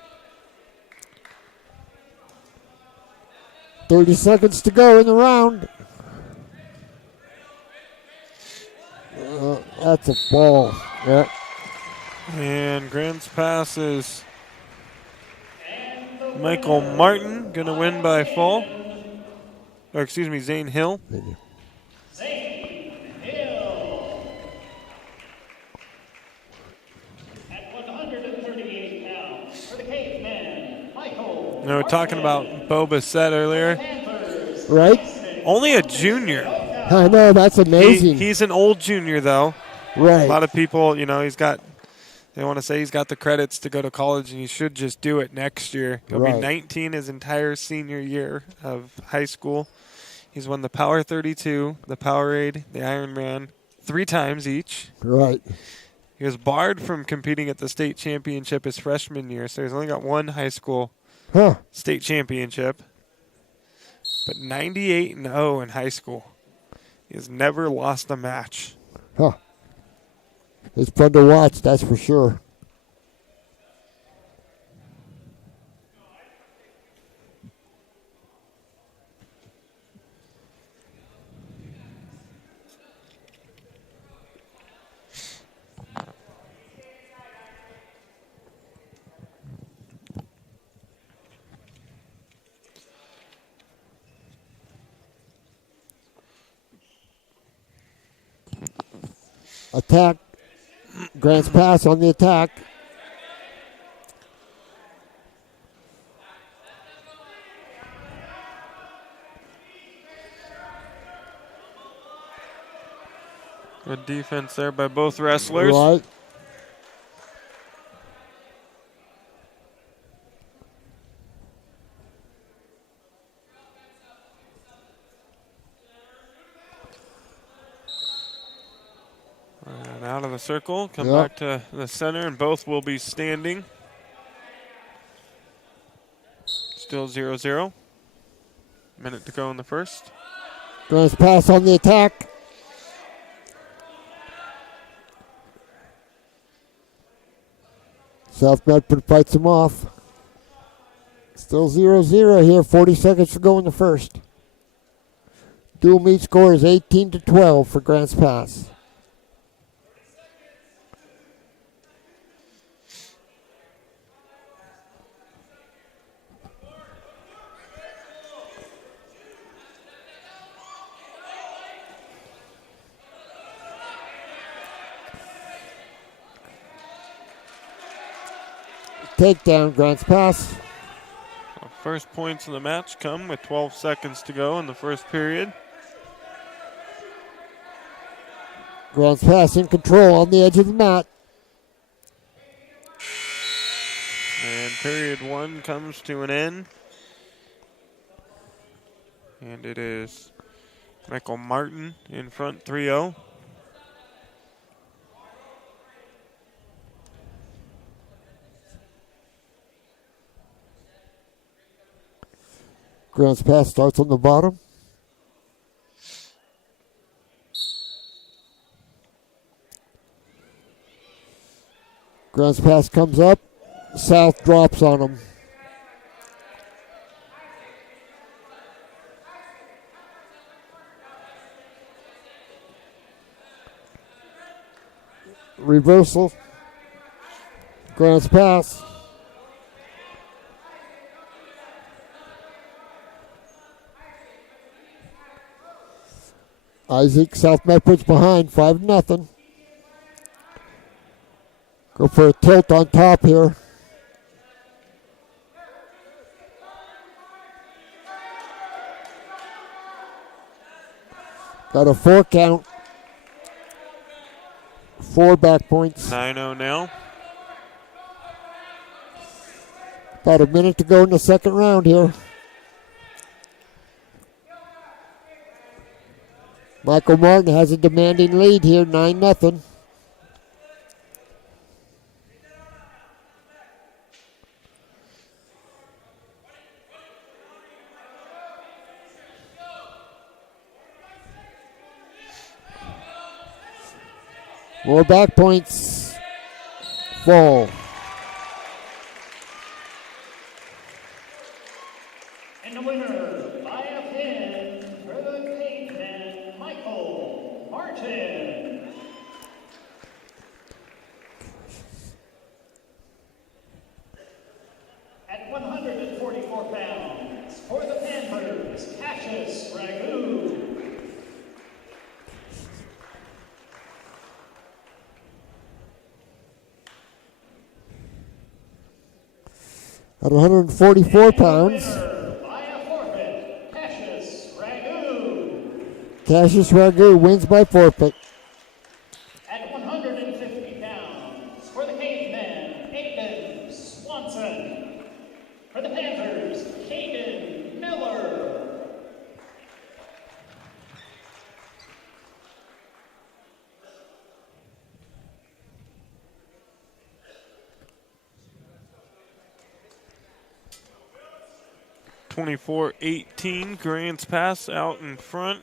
30 seconds to go in the round. That's a ball. Yeah. And Grants passes Michael Martin, going to win by fall. Or excuse me, Zane Hill. Zane Hill. At 138 pounds for the caveman, Michael. We're talking about Bo Bissett earlier. Right? Only a junior. I know, that's amazing. He's an old junior, though. Right. A lot of people, they want to say he's got the credits to go to college, and he should just do it next year. He'll be 19 his entire senior year of high school. He's won the Power 32, the Powerade, the Ironman 3 times each. Right. He was barred from competing at the state championship his freshman year, so he's only got 1 high school state championship. But 98-0 in high school. He has never lost a match. Huh. It's fun to watch, that's for sure. Attack. Grant's pass on the attack. Good defense there by both wrestlers. Right. And out of the circle, come back to the center, and both will be standing. Still 0-0. Minute to go in the first. Grant's pass on the attack. South Medford fights him off. Still 0-0 here, 40 seconds to go in the first. Dual meet score is 18-12 for Grant's pass. Takedown, Grant's pass. First points in the match come with 12 seconds to go in the first period. Grant's pass in control on the edge of the mat. And period 1 comes to an end. And it is Michael Martin in front 3-0. Grant's pass starts on the bottom. Grant's pass comes up. South drops on him. Reversal. Grant's pass. Isaac, South Medford's behind, 5-0. Go for a tilt on top here. Got a 4 count. 4 back points. 9-0 now. About a minute to go in the second round here. Michael Martin has a demanding lead here, 9-0. More back points. Fall. And the winner by a pin for the caveman, Michael Martin. At 144 pounds, for the Panthers, Cassius Ragu. At 144 pounds, Cassius Ragu wins by forfeit. At 150 pounds, for the caveman, Aiden Swanson. For the Panthers, Caden Miller. (24-18). Grants Pass out in front.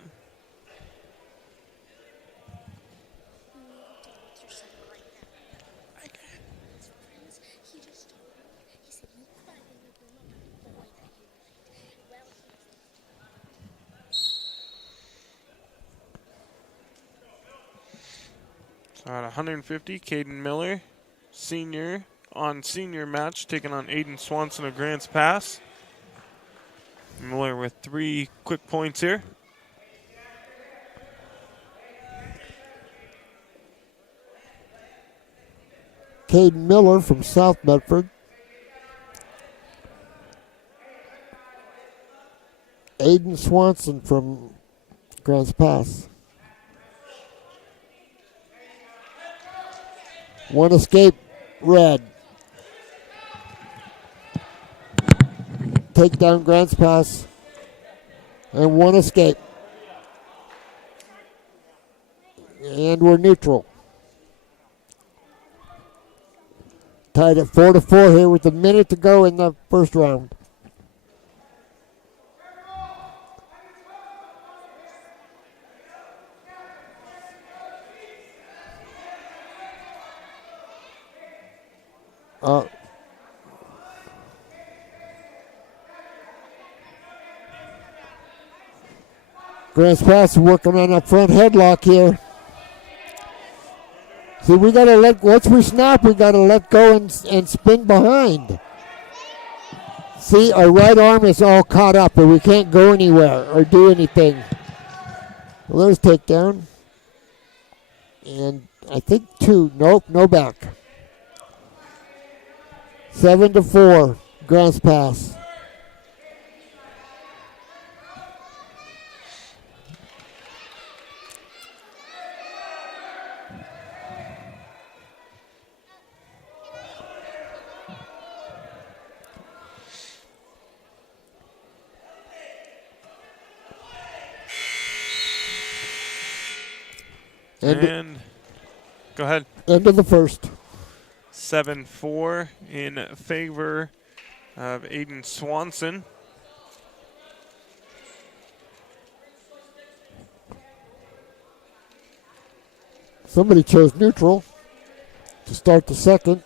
So at 150, Caden Miller, senior on senior match, taking on Aiden Swanson of Grants Pass. Miller with 3 quick points here. Caden Miller from South Medford. Aiden Swanson from Grants Pass. One escape, red. Take down Grants Pass. And one escape. And we're neutral. Tied at 4-4 here with a minute to go in the first round. Grants Pass is working on a front headlock here. See, we gotta once we snap, we gotta let go and spin behind. See, our right arm is all caught up and we can't go anywhere or do anything. Well, there's takedown. And I think 2, nope, no back. 7-4, Grants Pass. And go ahead. End of the first. 7-4 in favor of Aiden Swanson. Somebody chose neutral to start the second.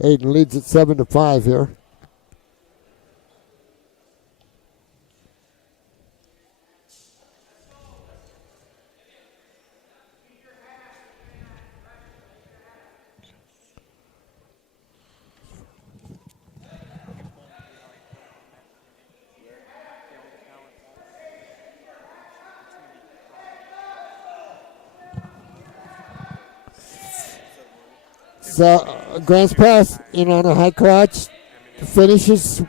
Aiden leads at 7-5 here. So Grants Pass in on a high crotch, finishes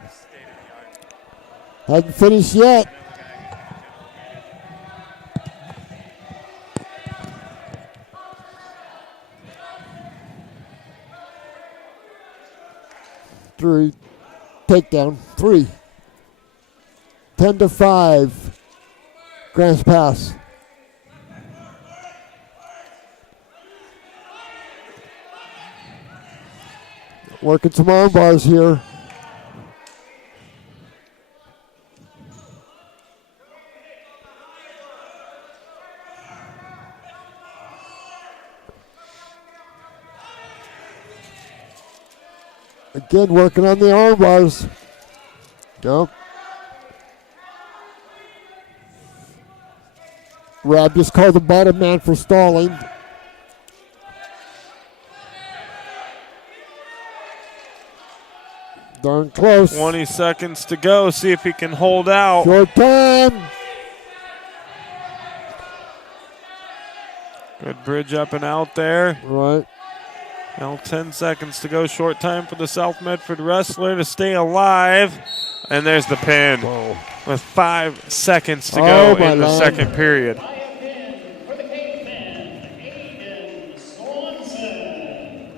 Hasn't finished yet. Three. Takedown. 3. 10-5. Grants Pass. Working some arm bars here. Again, working on the arm bars. Nope. Rob just called the bottom man for stalling. Darn close. 20 seconds to go. See if he can hold out. Short time. Good bridge up and out there. Right. Now 10 seconds to go. Short time for the South Medford wrestler to stay alive. And there's the pin. Whoa. With 5 seconds to go in the Lord. second period. For the caveman, Aiden Swanson.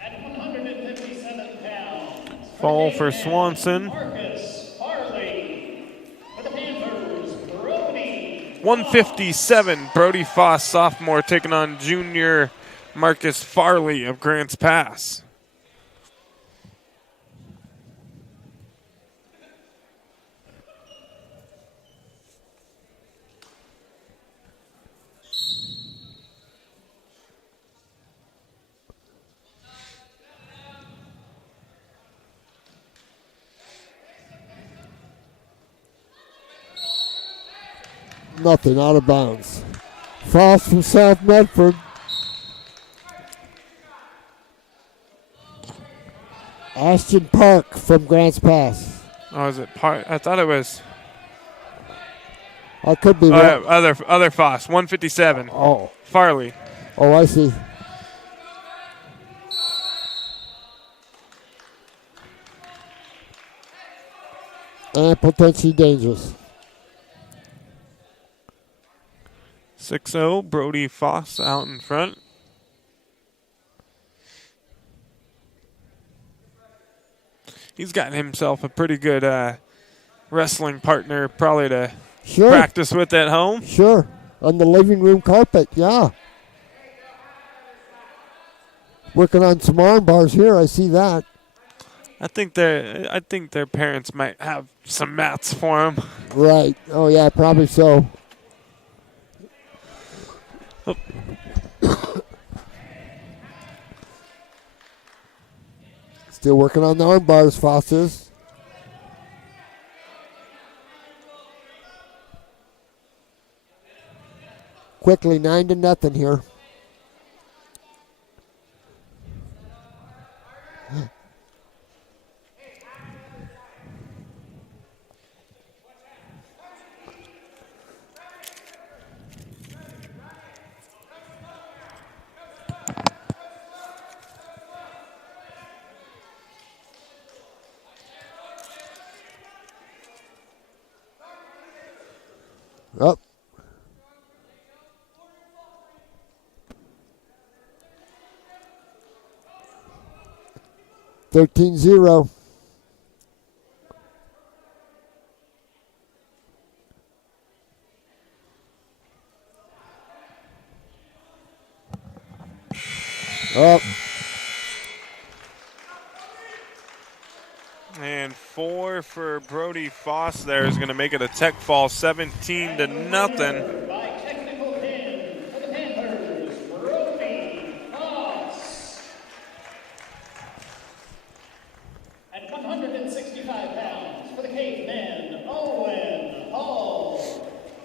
At 157 pounds. Fall for Swanson. Marcus Farley. For the Panthers, Brody. 157. Brody Foss, sophomore, taking on junior Marcus Farley of Grants Pass. Nothing, out of bounds. Frost from South Medford. Ashton Park from Grants Pass. Oh, is it Park? I thought it was I could be wrong. other Foss. 157. Oh. Farley. Oh, I see. And potentially dangerous. 6-0. Brody Foss out in front. He's gotten himself a pretty good wrestling partner, probably to practice with at home. Sure. On the living room carpet, yeah. Working on some arm bars here, I see that. I think their parents might have some mats for him. Right. Oh, yeah, probably so. Still working on the arm bars, Foster's. Quickly, 9-0 here. Up. $13-0. Up. And 4 for Brody Foss there is going to make it a tech fall, 17-0. By technical pin for the Panthers, Brody Foss. At 165 pounds for the caveman, Owen Hall.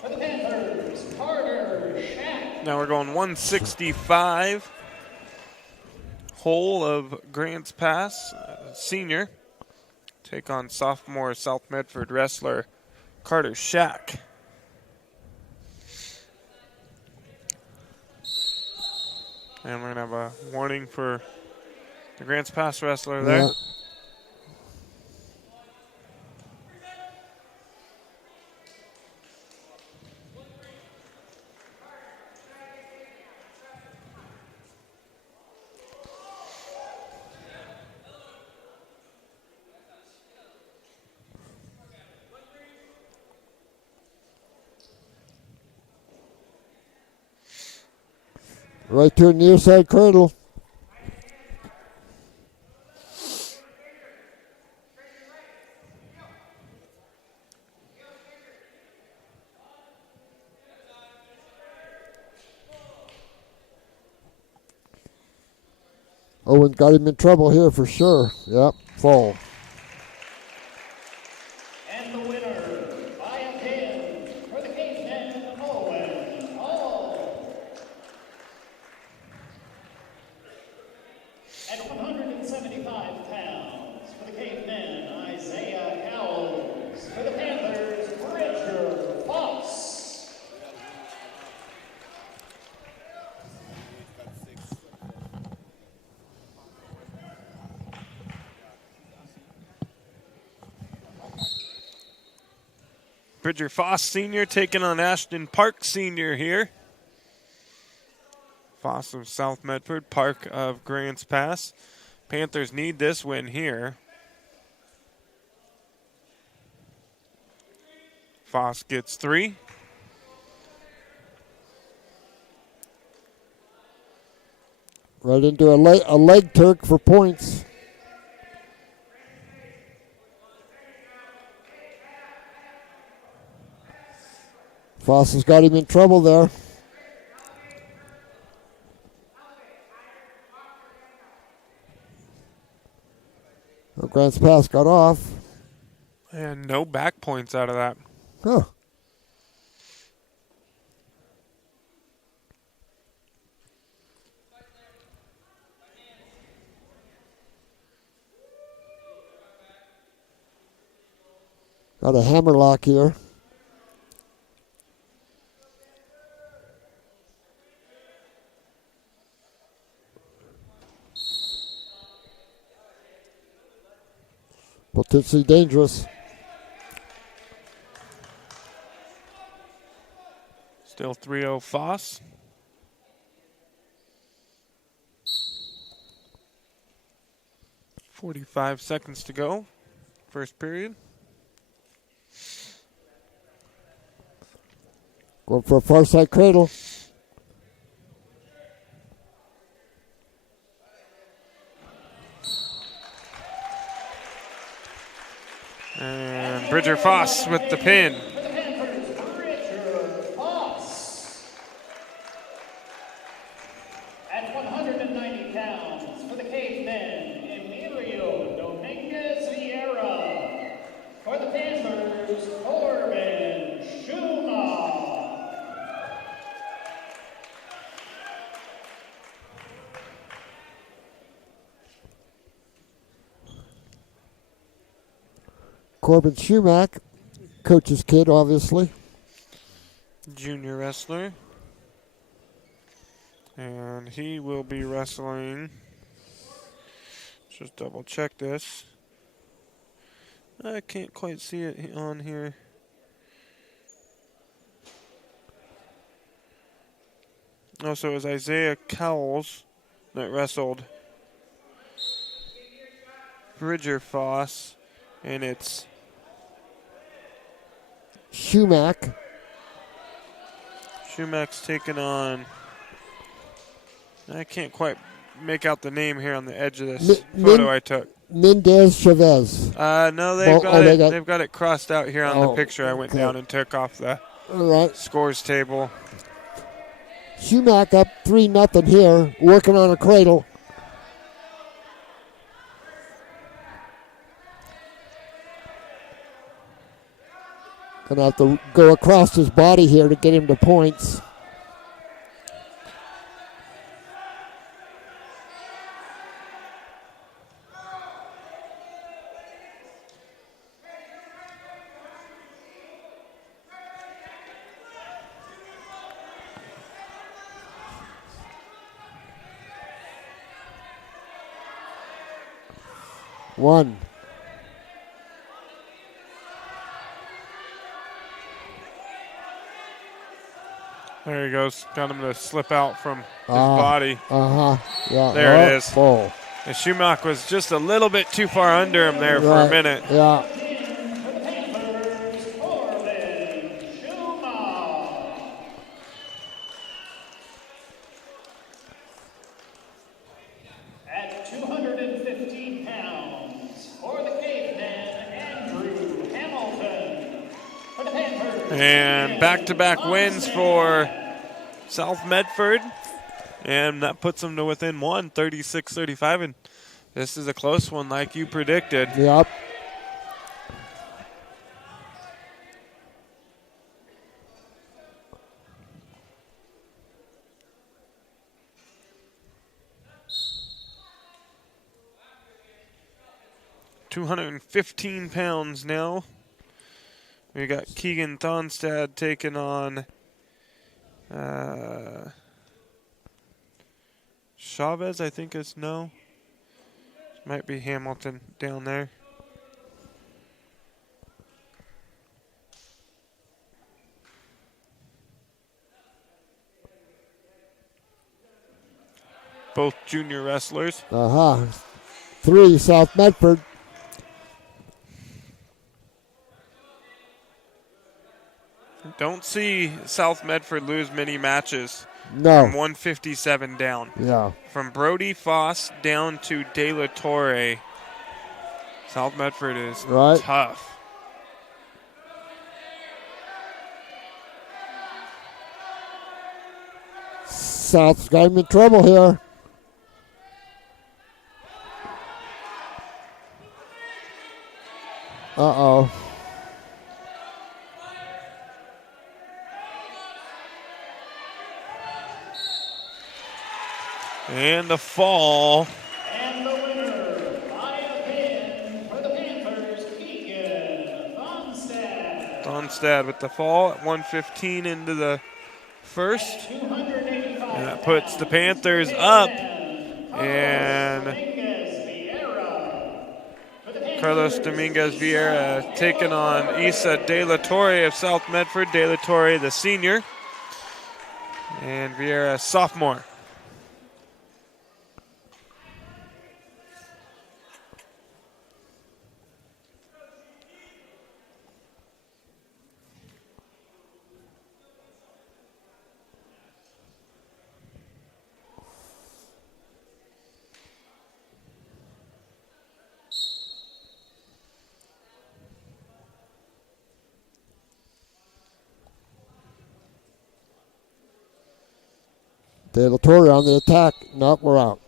For the Panthers, Carter Shack. Now we're going 165. Hole of Grants Pass, senior. Take on sophomore South Medford wrestler Carter Shack. And we're going to have a warning for the Grants Pass wrestler there. Right to a near side cradle. Owen got him in trouble here for sure. Yep, full. And the winner by a pin for the caveman, Owen Hall. At 175 pounds for the caveman, Isaiah Cowles. For the Panthers, Bridger Foss. Bridger Foss Sr. taking on Ashton Park Sr. here. Foss of South Medford, Park of Grants Pass. Panthers need this win here. Foss gets 3. Right into a leg Turk for points. Foss has got him in trouble there. Well, Grant's Pass got off. And no back points out of that. Huh. Got a hammerlock here. Potentially dangerous. Still 3-0 Foss. .45 seconds to go. First period. Going for a far side cradle. And Bridger Foss with the pin. For the Panthers, Bridger Foss. At 190 pounds for the cavemen, Emilio Dominguez Vieira. For the Panthers, Corbin Schumacher. Corbin Schumacher, coach's kid, obviously. Junior wrestler. And he will be wrestling. Just double check this. I can't quite see it on here. Oh, so it was Isaiah Cowles that wrestled Bridger Foss, and it's Schumacher. Schumach's taking on, I can't quite make out the name here on the edge of this photo I took. Mendez Chavez. No, they've got it crossed out here on the picture I went down and took off the scores table. Schumacher up 3-0 here, working on a cradle. Gonna have to go across his body here to get him to points. One. There he goes. Got him to slip out from his body. Yeah. There it is. Full. And Schumacher was just a little bit too far under him there for a minute. Yeah. 215 pounds for the caveman, Andrew Hamilton. For the Panthers. And back-to-back wins for South Medford. And that puts them to within one, 36-35. And this is a close one like you predicted. Yep. £215 now. We got Keegan Thonstad taking on Chavez, I think is no. Might be Hamilton down there. Both junior wrestlers. 3 South Medford. Don't see South Medford lose many matches. No. From 157 down. Yeah. From Brody Foss down to De La Torre. South Medford is tough. South's got him in trouble here. Uh-oh. And the fall. And the winner by a pin for the Panthers, Keegan Thonstad. Thonstad with the fall at 115 into the first. And that puts the Panthers up. And Carlos Dominguez Vieira taking on Isa De La Torre of South Medford. De La Torre, the senior. And Vieira, sophomore. De La Torre on the attack. No, we're out.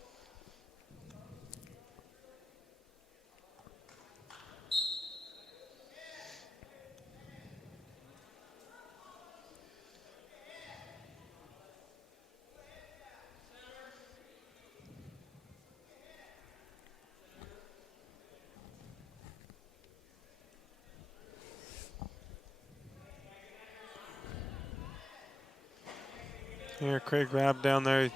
Here, Craig Rabb down there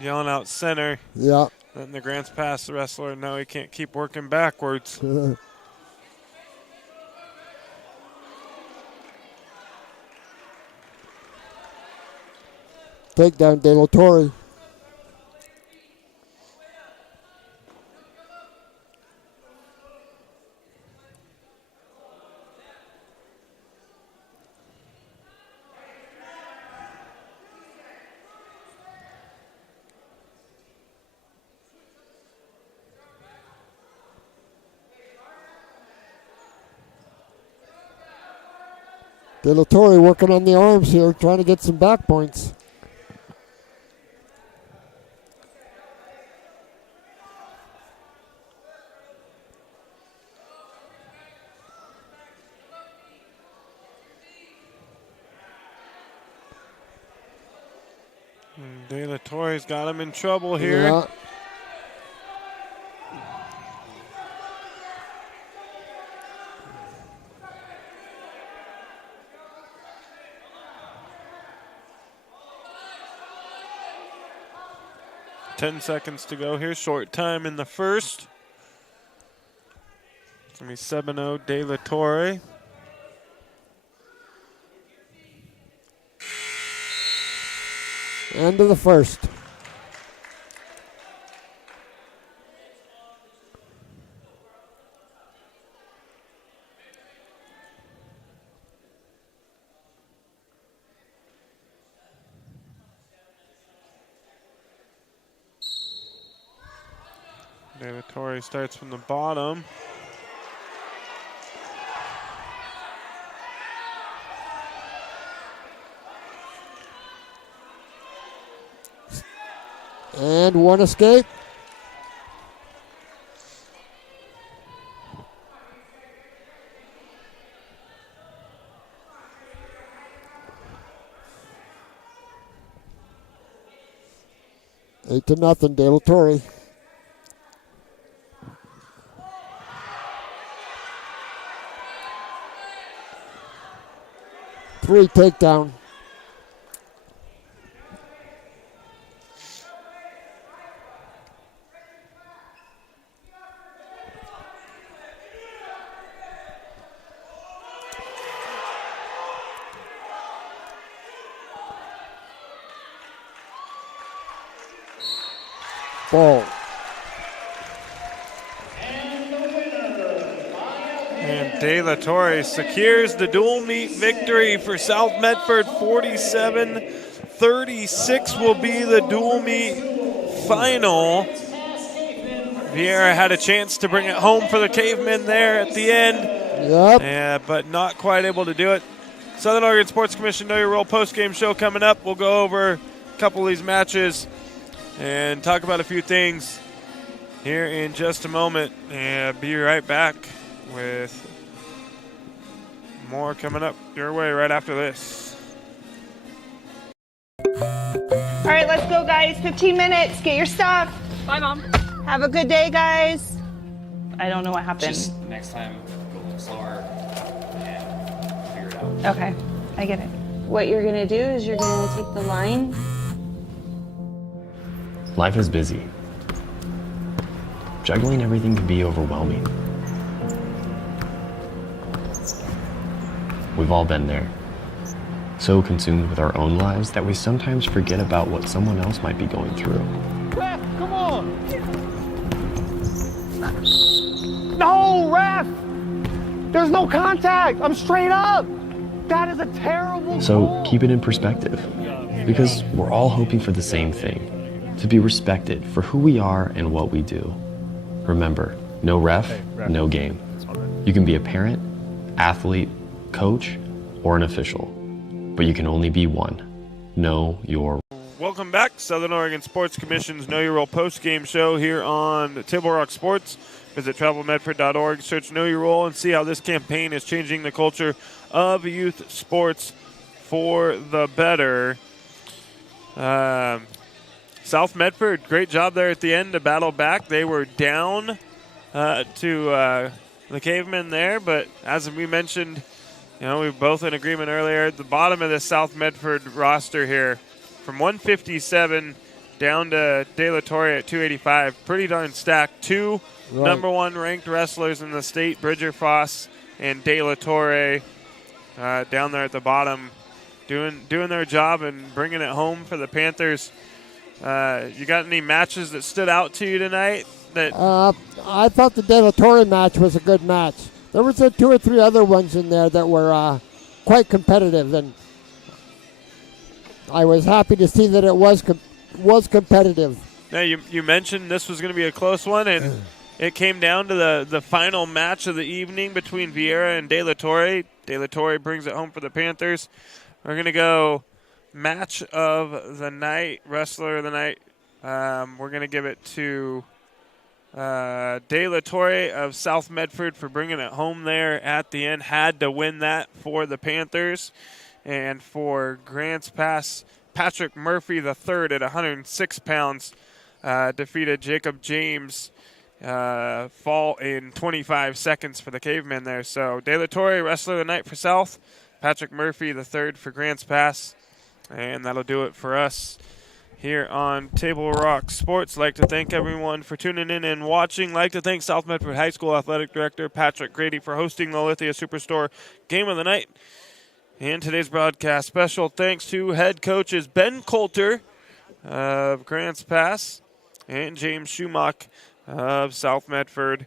yelling out center. Yeah. Letting the Grants pass the wrestler. No, he can't keep working backwards. Takedown, De La Torre. De La Torre working on the arms here, trying to get some back points. De La Torre's got him in trouble here. Yeah. Ten seconds to go here. Short time in the first. It's going to be 7-0 De La Torre. End of the first. David Torrey starts from the bottom. And one escape. Eight to nothing, De La Torre. Three takedown. Ball. And De La Torre secures the dual meet victory for South Medford. 47-36 will be the dual meet final. Vieira had a chance to bring it home for the Cavemen there at the end. Yep. But not quite able to do it. Southern Oregon Sports Commission Know Your Role post-game show coming up. We'll go over a couple of these matches and talk about a few things here in just a moment. And be right back with more coming up your way right after this. All right, let's go, guys. 15 minutes. Get your stuff. Bye, Mom. Have a good day, guys. I don't know what happened. Just next time, go a little slower and figure it out. Okay, I get it. What you're going to do is you're going to take the line. Life is busy. Juggling everything can be overwhelming. We've all been there. So consumed with our own lives that we sometimes forget about what someone else might be going through. Ref, come on! No, ref! There's no contact! I'm straight up! That is a terrible So goal. keep it in perspective, because we're all hoping for the same thing, to be respected for who we are and what we do. Remember, no ref, no game. You can be a parent, athlete, coach, or an official, but you can only be one. Know your. Welcome back, Southern Oregon Sports Commission's Know Your Role post-game show here on Table Rock Sports. Visit travelmedford.org, search Know Your Role, and see how this campaign is changing the culture of youth sports for the better. South Medford, great job there at the end to battle back. They were down to the Cavemen there, but as we mentioned, we were both in agreement earlier, the bottom of the South Medford roster here, from 157 down to De La Torre at 285, pretty darn stacked. Two number one ranked wrestlers in the state, Bridger Foss and De La Torre, down there at the bottom, doing their job and bringing it home for the Panthers. You got any matches that stood out to you tonight? I thought the De La Torre match was a good match. There was two or three other ones in there that were quite competitive, and I was happy to see that it was competitive. Now you mentioned this was going to be a close one, and it came down to the final match of the evening between Vieira and De La Torre. De La Torre brings it home for the Panthers. We're going to go match of the night, wrestler of the night. We're going to give it to De La Torre of South Medford for bringing it home there at the end. Had to win that for the Panthers. And for Grants Pass, Patrick Murphy III at 106 pounds defeated Jacob James fall in 25 seconds for the Cavemen there. So De La Torre, wrestler of the night for South. Patrick Murphy III for Grants Pass. And that'll do it for us here on Table Rock Sports. Like to thank everyone for tuning in and watching. Like to thank South Medford High School Athletic Director Patrick Grady for hosting the Lithia Superstore Game of the Night. And today's broadcast, special thanks to head coaches Ben Coulter of Grants Pass and James Schumach of South Medford.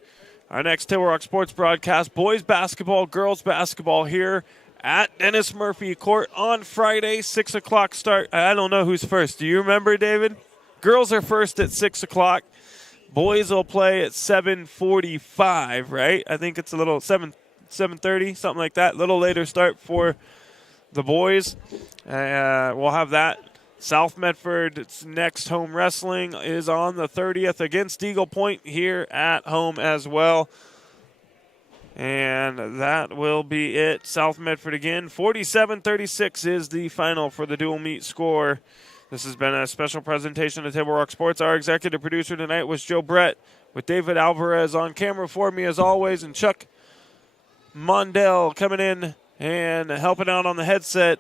Our next Table Rock Sports broadcast, boys basketball, girls basketball here at Dennis Murphy Court on Friday, 6 o'clock start. I don't know who's first. Do you remember, David? Girls are first at 6 o'clock. Boys will play at 7:45, right? I think it's a little 7:30, something like that. Little later start for the boys. We'll have that. South Medford's next home wrestling is on the 30th against Eagle Point here at home as well. And that will be it. South Medford again. 47-36 is the final for the dual meet score. This has been a special presentation of Table Rock Sports. Our executive producer tonight was Joe Brett, with David Alvarez on camera for me as always, and Chuck Mondell coming in and helping out on the headset.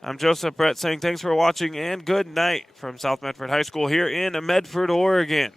I'm Joseph Brett saying thanks for watching and good night from South Medford High School here in Medford, Oregon.